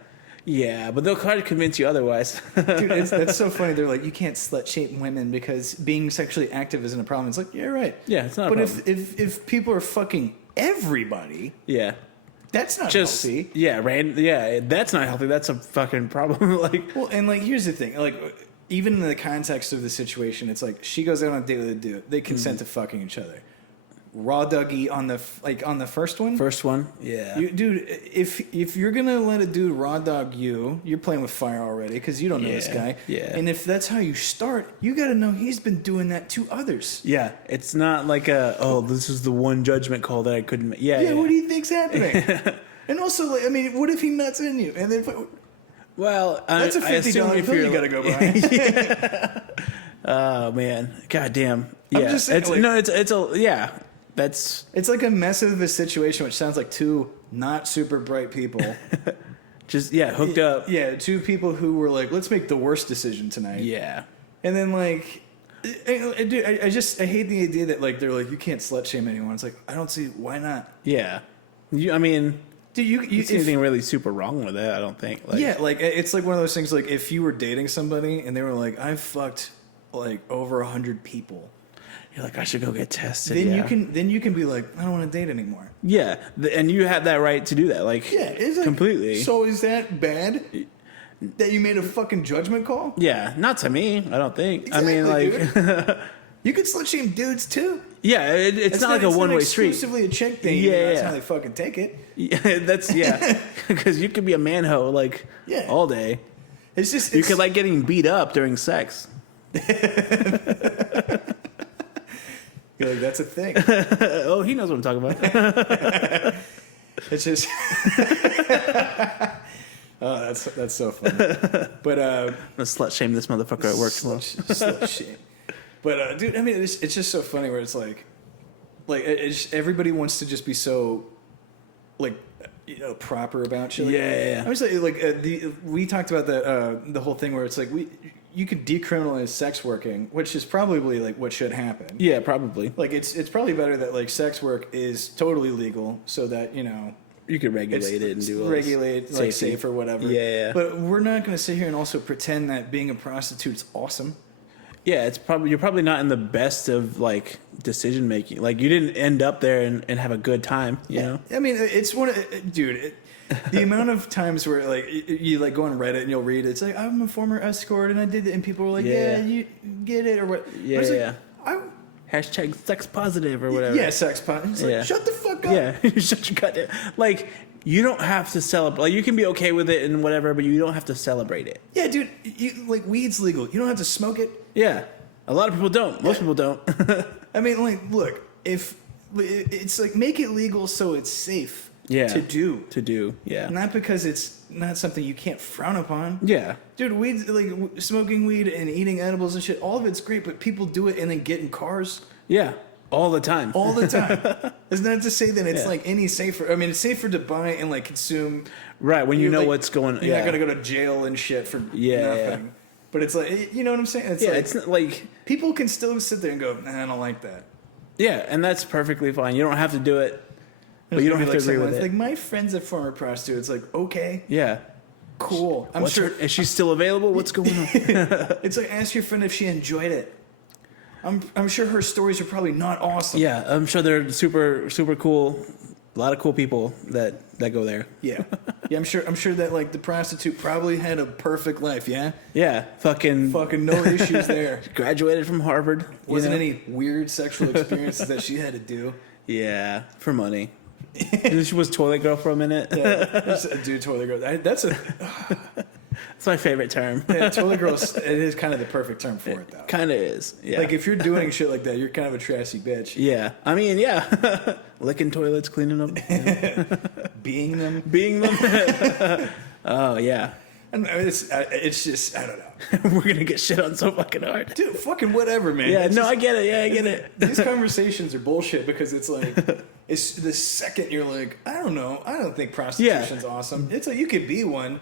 Yeah, but they'll try to convince you otherwise. Dude, that's so funny. They're like, you can't slut shame women because being sexually active isn't a problem. It's like, yeah, right. Yeah, it's not. But a problem. if people are fucking everybody, that's not healthy. Yeah, that's not healthy. That's a fucking problem. Like, well, and like, here's the thing. Like, even in the context of the situation, it's like she goes out on a date with a dude. They consent to fucking each other. Raw doggy on the first one. First one, yeah. Dude, if you're gonna let a dude raw dog you're playing with fire already because you don't know this guy. Yeah. And if that's how you start, you got to know he's been doing that to others. Yeah, it's not like this is the one judgment call that I couldn't make. Yeah. What do you think's happening? And also, like, I mean, what if he nuts in you? And then, well, that's a $50 bill you got to go buy. Oh man, goddamn. Yeah, I'm just saying, it's like a mess of a situation, which sounds like two not super bright people. Just, hooked up. Yeah, two people who were like, let's make the worst decision tonight. Yeah. And then, like, dude, I hate the idea that, like, they're like, you can't slut shame anyone. It's like, I don't see, why not? Yeah. I mean, dude, you see anything really super wrong with it, I don't think. Like, yeah, like, it's like one of those things, like, if you were dating somebody and they were like, I've fucked, like, over 100 people. You're like, I should go get tested. Then you can be like, I don't want to date anymore. Yeah, and you have that right to do that. Like, it's like, completely. So is that bad that you made a fucking judgment call? Yeah, not to me. I don't think. Exactly, I mean, like, you could slut shame dudes too. Yeah, it's not like a one-way street. It's exclusively a chick thing. Yeah, that's how they fucking take it. Yeah, because you could be a manho like all day. It's just you could like getting beat up during sex. You're like, that's a thing. Oh, he knows what I'm talking about. It's just oh, that's so funny. But I'm gonna slut shame this motherfucker at work tomorrow. Slut shame. But dude, I mean, it's just so funny where it's like everybody wants to just be so like proper about shit. Yeah. I was like we talked about the whole thing where it's like you could decriminalize sex working, which is probably like what should happen. Yeah, probably. Like it's probably better that like sex work is totally legal so that you could regulate it and do all regulate like safe or whatever. Yeah. But we're not going to sit here and also pretend that being a prostitute's awesome. Yeah, you're probably not in the best of like decision making. Like you didn't end up there and have a good time. You know. I mean, it's dude. The amount of times where like you like go on Reddit and you'll read it's like I'm a former escort and I did it and people were like you get it or what hashtag sex positive or whatever. Yeah, sex positive. It's like, shut the fuck up. Yeah, shut your goddamn. Like you don't have to celebrate. Like you can be okay with it and whatever, but you don't have to celebrate it. Yeah, dude. Like weed's legal. You don't have to smoke it. Yeah, a lot of people don't. Most people don't. I mean, like, look, if it's like make it legal so it's safe. Yeah. To do. Yeah. Not because it's not something you can't frown upon. Yeah. Dude, weed, like smoking weed and eating edibles and shit, all of it's great, but people do it and then get in cars. Yeah. All the time. All the time. It's not to say that it's like any safer. I mean, it's safer to buy and like consume. Right, when you know like, what's going on. You're not going to go to jail and shit for nothing. Yeah. But it's like, you know what I'm saying? It's it's not like... People can still sit there and go, nah, I don't like that. Yeah, and that's perfectly fine. You don't have to do it, but you don't have to agree with it. Like, my friend's a former prostitute. It's like, okay. Yeah. Cool. I'm sure. Is she still available? What's going on? It's like, ask your friend if she enjoyed it. I'm sure her stories are probably not awesome. Yeah, I'm sure they're super, super cool. A lot of cool people that go there. Yeah. Yeah, I'm sure that like the prostitute probably had a perfect life, yeah? Yeah. Fucking no issues there. Graduated from Harvard. Wasn't any weird sexual experiences that she had to do. Yeah, for money. She was toilet girl for a minute. Yeah, just a dude toilet girl. That's my favorite term. Yeah, toilet girl, it is kind of the perfect term for it, though. Kind of is, yeah. Like, if you're doing shit like that, you're kind of a trashy bitch. Yeah. I mean, yeah. Licking toilets, cleaning them. Being them. Oh, yeah. I don't know, it's just, I don't know. We're going to get shit on so fucking hard. Dude, fucking whatever, man. Yeah, I get it. Yeah, I get it. These conversations are bullshit because it's like, it's the second you're like, I don't know, I don't think prostitution's awesome. It's like, you could be one,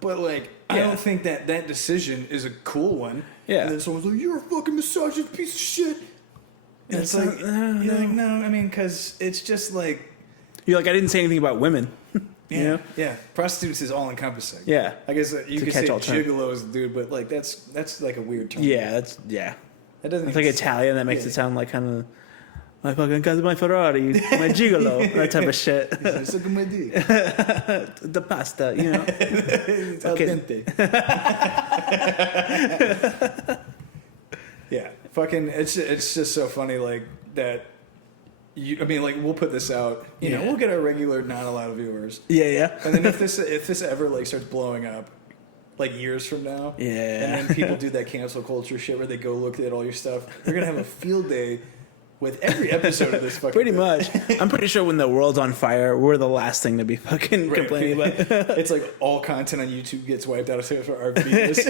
but like, I don't think that decision is a cool one. Yeah. And then someone's like, you're a fucking misogynist piece of shit. And it's like, you're like, no, I mean, because it's just like... You're like, I didn't say anything about women. Yeah, you know? Yeah. Prostitutes is all encompassing. Yeah. I guess you could say gigolos, dude, but like that's like a weird term. Yeah, That doesn't. It's like Italian. That makes it sound like kind of my fucking cousin, my Ferrari, my gigolo, that type of shit. Suck my dick. The pasta, you know. It's al dente. Yeah, fucking. It's just so funny, like that. I mean, like, we'll put this out. You know, we'll get our regular, not a lot of viewers. Yeah. And then if this ever like starts blowing up, like years from now, and then people do that cancel culture shit where they go look at all your stuff, they're gonna have a field day with every episode of this fucking pretty much. I'm pretty sure when the world's on fire, we're the last thing to be fucking complaining about. It's like all content on YouTube gets wiped out of our videos.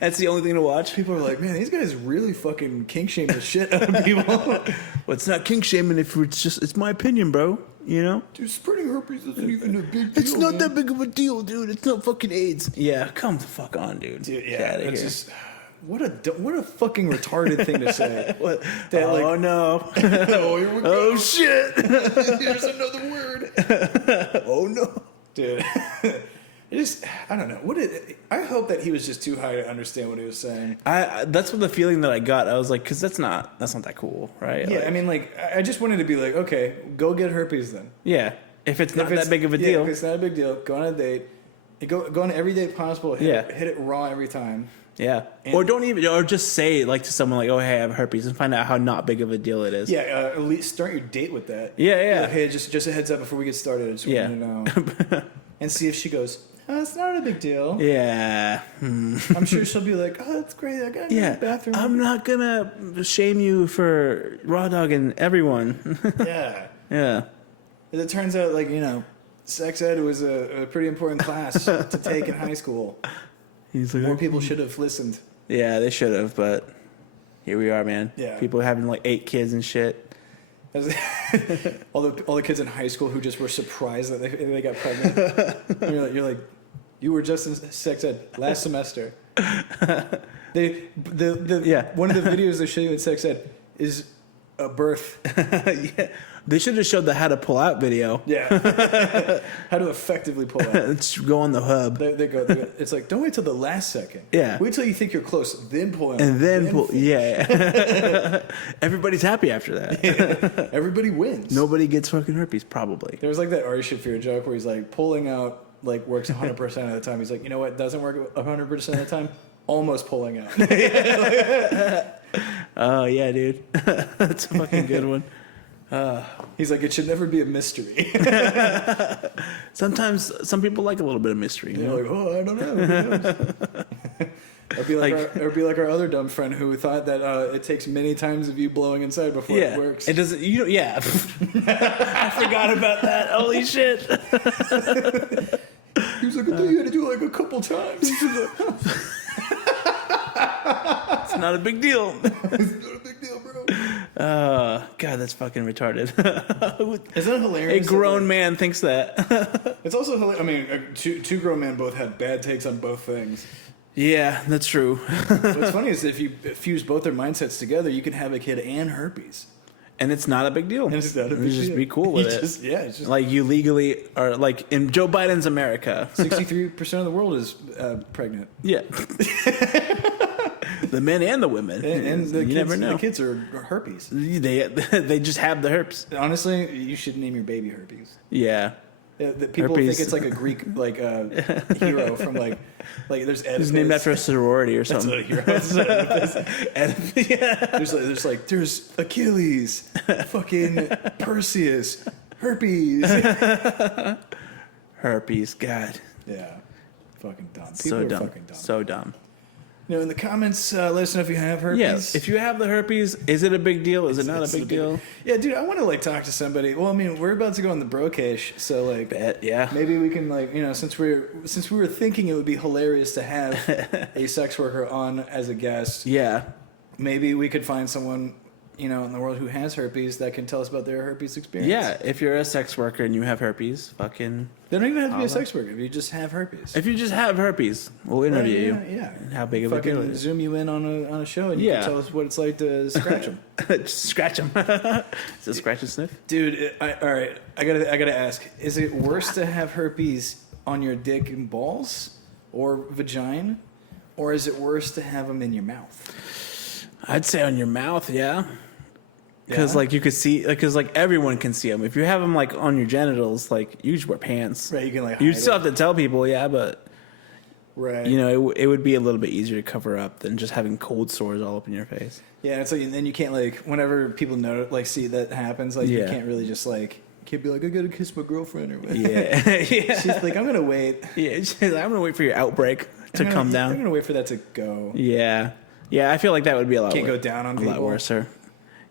That's the only thing to watch. People are like, man, these guys really fucking kink shame the shit out of people. Well, it's not kink shaming if it's my opinion, bro. You know? Dude, spreading herpes isn't even a big deal. It's not that big of a deal, dude. It's not fucking AIDS. Yeah, come the fuck on, dude. Yeah, it's just... What a fucking retarded thing to say. Oh, no. Oh, here we go. Oh, shit. Here's another word. Oh, no. Dude. I don't know. I hope that he was just too high to understand what he was saying. That's what the feeling that I got. I was like, because that's not that cool, right? Yeah, like, I mean, like, I just wanted to be like, okay, go get herpes then. Yeah. If it's not that big of a deal. If it's not a big deal, go on a date. Go on every date possible. Hit it raw every time. Yeah, or just say like to someone like, "Oh, hey, I have herpes," and find out how not big of a deal it is. Yeah, at least start your date with that. Yeah. Like, hey, just a heads up before we get started. I just want you to know, and see if she goes, "Oh, it's not a big deal." Yeah, I'm sure she'll be like, "Oh, that's great. I got to the bathroom." I'm not gonna shame you for raw dogging everyone. Yeah. As it turns out, like, you know, sex ed was a pretty important class to take in high school. He's like, more people should have listened. Yeah, they should have, but here we are, man. Yeah. People having like 8 kids and shit. all the kids in high school who just were surprised that they got pregnant. You're like, you were just in sex ed last semester. One of the videos they show you in sex ed is a birth. Yeah. They should have showed the how to pull out video. Yeah. How to effectively pull out. Let's go on the hub. They go. It's like, don't wait till the last second. Yeah. Wait till you think you're close, then pull out. And then pull. Yeah. Everybody's happy after that. Yeah. Everybody wins. Nobody gets fucking herpes, probably. There was like that Ari Shaffir joke where he's like, pulling out like works 100% of the time. He's like, you know what doesn't work 100% of the time? Almost pulling out. Oh, yeah, dude. That's a fucking good one. He's like, it should never be a mystery. Sometimes some people like a little bit of mystery. You know? Like, oh, I don't know. Who knows? Or be like our other dumb friend who thought that it takes many times of you blowing inside before it works. It doesn't. Yeah. I forgot about that. Holy shit. You're thought you had to do it like a couple times. It's not a big deal. It's not a big deal, bro. God, that's fucking retarded. Isn't it hilarious? A grown man thinks that. It's also hilarious. I mean, two grown men both have bad takes on both things. Yeah, that's true. What's funny is if you fuse both their mindsets together, you can have a kid and herpes. And it's not a big deal. And it's not a big deal. Just be cool with it. It's just like you legally are like in Joe Biden's America. 63% of the world is pregnant. Yeah. The men and the women. And the you kids, never know. The kids are herpes. They just have the herpes. Honestly, you should name your baby herpes. Yeah. The people Herpes. think it's like a Greek hero from like there's Oedipus. It's named after a sorority or That's something. not a hero. There's Achilles, fucking Perseus, herpes. Herpes, God. Yeah, fucking dumb. People So are dumb. fucking dumb. So dumb. In the comments, let us know if you have herpes. Yeah, if you have the herpes, is it a big deal? Is it not a big deal? Yeah, dude, I want to talk to somebody. Well, I mean, we're about to go on the brocash, so Yeah. maybe we can since we were thinking it would be hilarious to have a sex worker on as a guest. Yeah. Maybe we could find someone in the world who has herpes that can tell us about their herpes experience. Yeah, if you're a sex worker and you have herpes, fucking... They don't even have to be a sex worker if you just have herpes. If you just have herpes, we'll interview you. Yeah. And how big of a deal it is. Zoom you in on a show and you can tell us what it's like to scratch them. Just scratch them. Is it scratch and sniff? Dude, all right. I gotta ask: is it worse to have herpes on your dick and balls, or vagina, or is it worse to have them in your mouth? I'd say on your mouth, yeah. Because Yeah? you could see, because everyone can see them. If you have them on your genitals, you just wear pants. Right, you can You hide still it. have to tell people, yeah, but Right. it would be a little bit easier to cover up than just having cold sores all up in your face. Yeah, it's and then you can't whenever people see that happens, you can't really just can't be I gotta kiss my girlfriend or whatever. Yeah, yeah. She's like, I'm gonna wait. Yeah, I'm gonna wait for your outbreak to come down. I'm gonna wait for that to go. Yeah, yeah. I feel like that would be a lot. Can't go down on a people. lot worse, sir.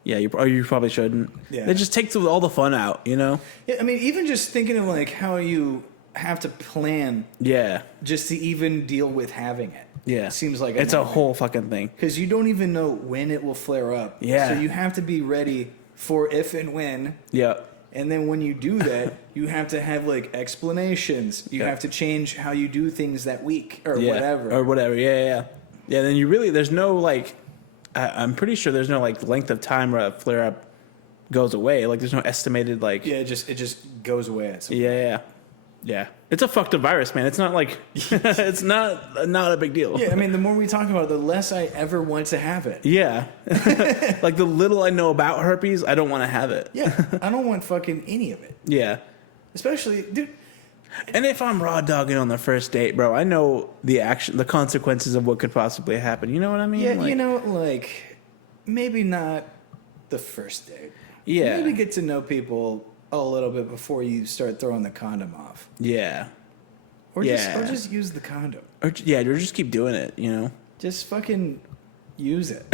Yeah, you probably shouldn't. Yeah. It just takes all the fun out, Yeah, I mean, even just thinking of how you have to plan Yeah, just to even deal with having it. yeah. Seems like it's a whole fucking thing. because you don't even know when it will flare up. Yeah. So you have to be ready for if and when. Yeah, And then when you do that, you have to have explanations. You Yeah. have to change how you do things that week or yeah. whatever. or whatever. Yeah. Then there's no I'm pretty sure there's no length of time where a flare up goes away. There's no estimated Yeah, it just goes away. At some Yeah. It's a fucked up virus, man. It's not it's not a big deal. Yeah, I mean, the more we talk about it, the less I ever want to have it. Yeah. The little I know about herpes, I don't want to have it. Yeah, I don't want fucking any of it. Yeah. Especially, dude. And if I'm raw dogging on the first date, bro, I know the consequences of what could possibly happen. You know what I mean? Yeah, maybe not the first date. Yeah. Maybe get to know people a little bit before you start throwing the condom off. Yeah. Or Yeah. just use the condom. Or just keep doing it, Just fucking use it.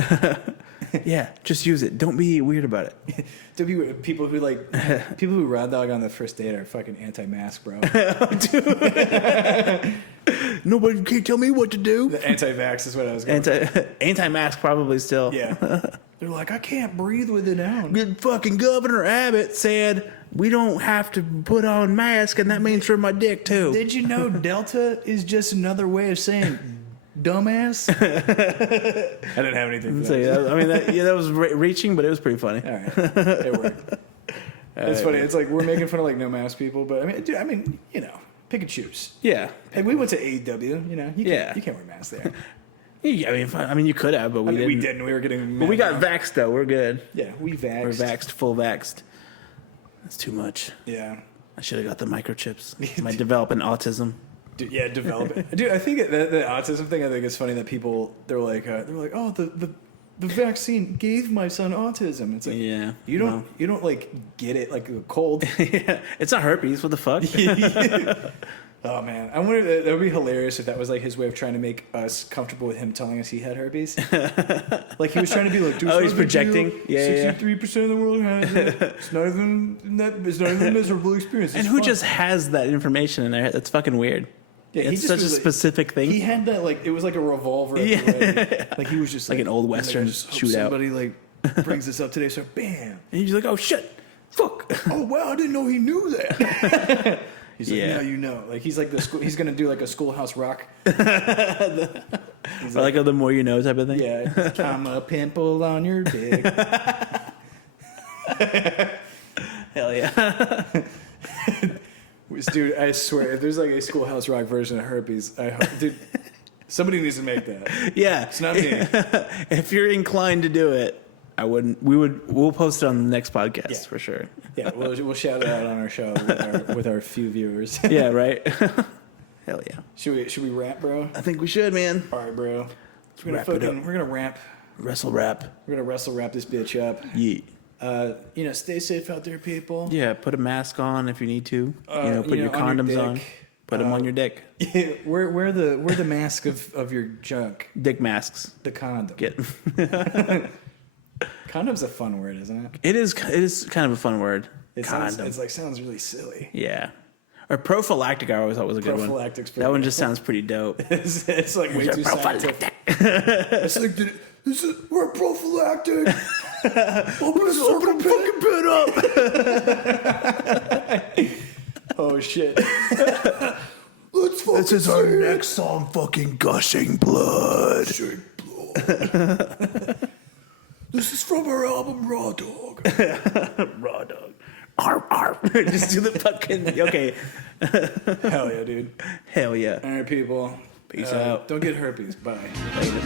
Yeah, just use it. Don't be weird about it. To be people who raw dog on the first date are fucking anti-mask, bro. Nobody can tell me what to do. The anti-vax is what I was going for. Anti-mask probably still. Yeah. They're like, I can't breathe with it on. Good fucking Governor Abbott said we don't have to put on masks, and that means for my dick too. Did you know Delta is just another way of saying dumbass? I didn't have anything for So, that. I mean, that was reaching, but it was pretty funny. All right. It worked. It's funny. It's we're making fun of no mask people, but I mean, pick and choose. Yeah. Hey, we went to AEW, you can't wear masks there. Yeah, I mean, you could have, but we didn't. We didn't. We were getting But we got vaxxed, though. We're good. Yeah, we vaxxed. We're vaxxed, full vaxxed. That's too much. Yeah. I should have got the microchips. Might develop an autism. Dude, yeah, develop it. Dude, I think the autism thing, I think it's funny that people, they're like, oh, the vaccine gave my son autism. It's like, Yeah. you don't get it like a cold. Yeah. It's not herpes. What the fuck? Oh man, I wonder that would be hilarious if that was his way of trying to make us comfortable with him telling us he had herpes. He was trying to be like, dude, he's projecting. Yeah, 63% of the world has it. It's not even a miserable experience. And who just has that information in there? That's fucking weird. Yeah, it's such a specific thing. He had that like it was like a revolver. At the ready. Like he was just like an old western shootout. Somebody like brings this up today, so bam, and he's like, "Oh shit, fuck! Oh wow, I didn't know he knew that." He's like, "Now you know." Like he's like the school. He's gonna do like a Schoolhouse Rock. Or like a the more you know type of thing. Yeah, I'm a pimple on your dick. Hell yeah. Dude, I swear, if there's like a Schoolhouse Rock version of Herpes, dude, somebody needs to make that. Yeah, it's not me. If you're inclined to do it, I wouldn't. We'll post it on the next podcast for sure. Yeah, we'll shout it out on our show with our few viewers. Yeah, right. Hell yeah. Should we rap, bro? I think we should, man. All right, bro. We're gonna rap. Wrestle rap. We're gonna wrestle rap this bitch up. Yeah. Stay safe out there, people. Yeah, put a mask on if you need to. Put your condoms on. Put them on your dick. Yeah, wear the mask of your junk. Dick masks. The condom. Condom's a fun word, isn't it? It is kind of a fun word. Condom. Sounds really silly. Yeah. Or prophylactic, I always thought was a good one. That one just sounds pretty dope. it's like way too scientific. It's like, we're prophylactic. Open the fucking pit up. Oh, shit. Let's fucking This is our next song, fucking Gushing Blood. This is from our album Raw Dog. Raw Dog. Arf, arf. Just do the fucking... Okay. Hell yeah, dude. Hell yeah. All right, people. Peace out. Don't get herpes. Bye. Later.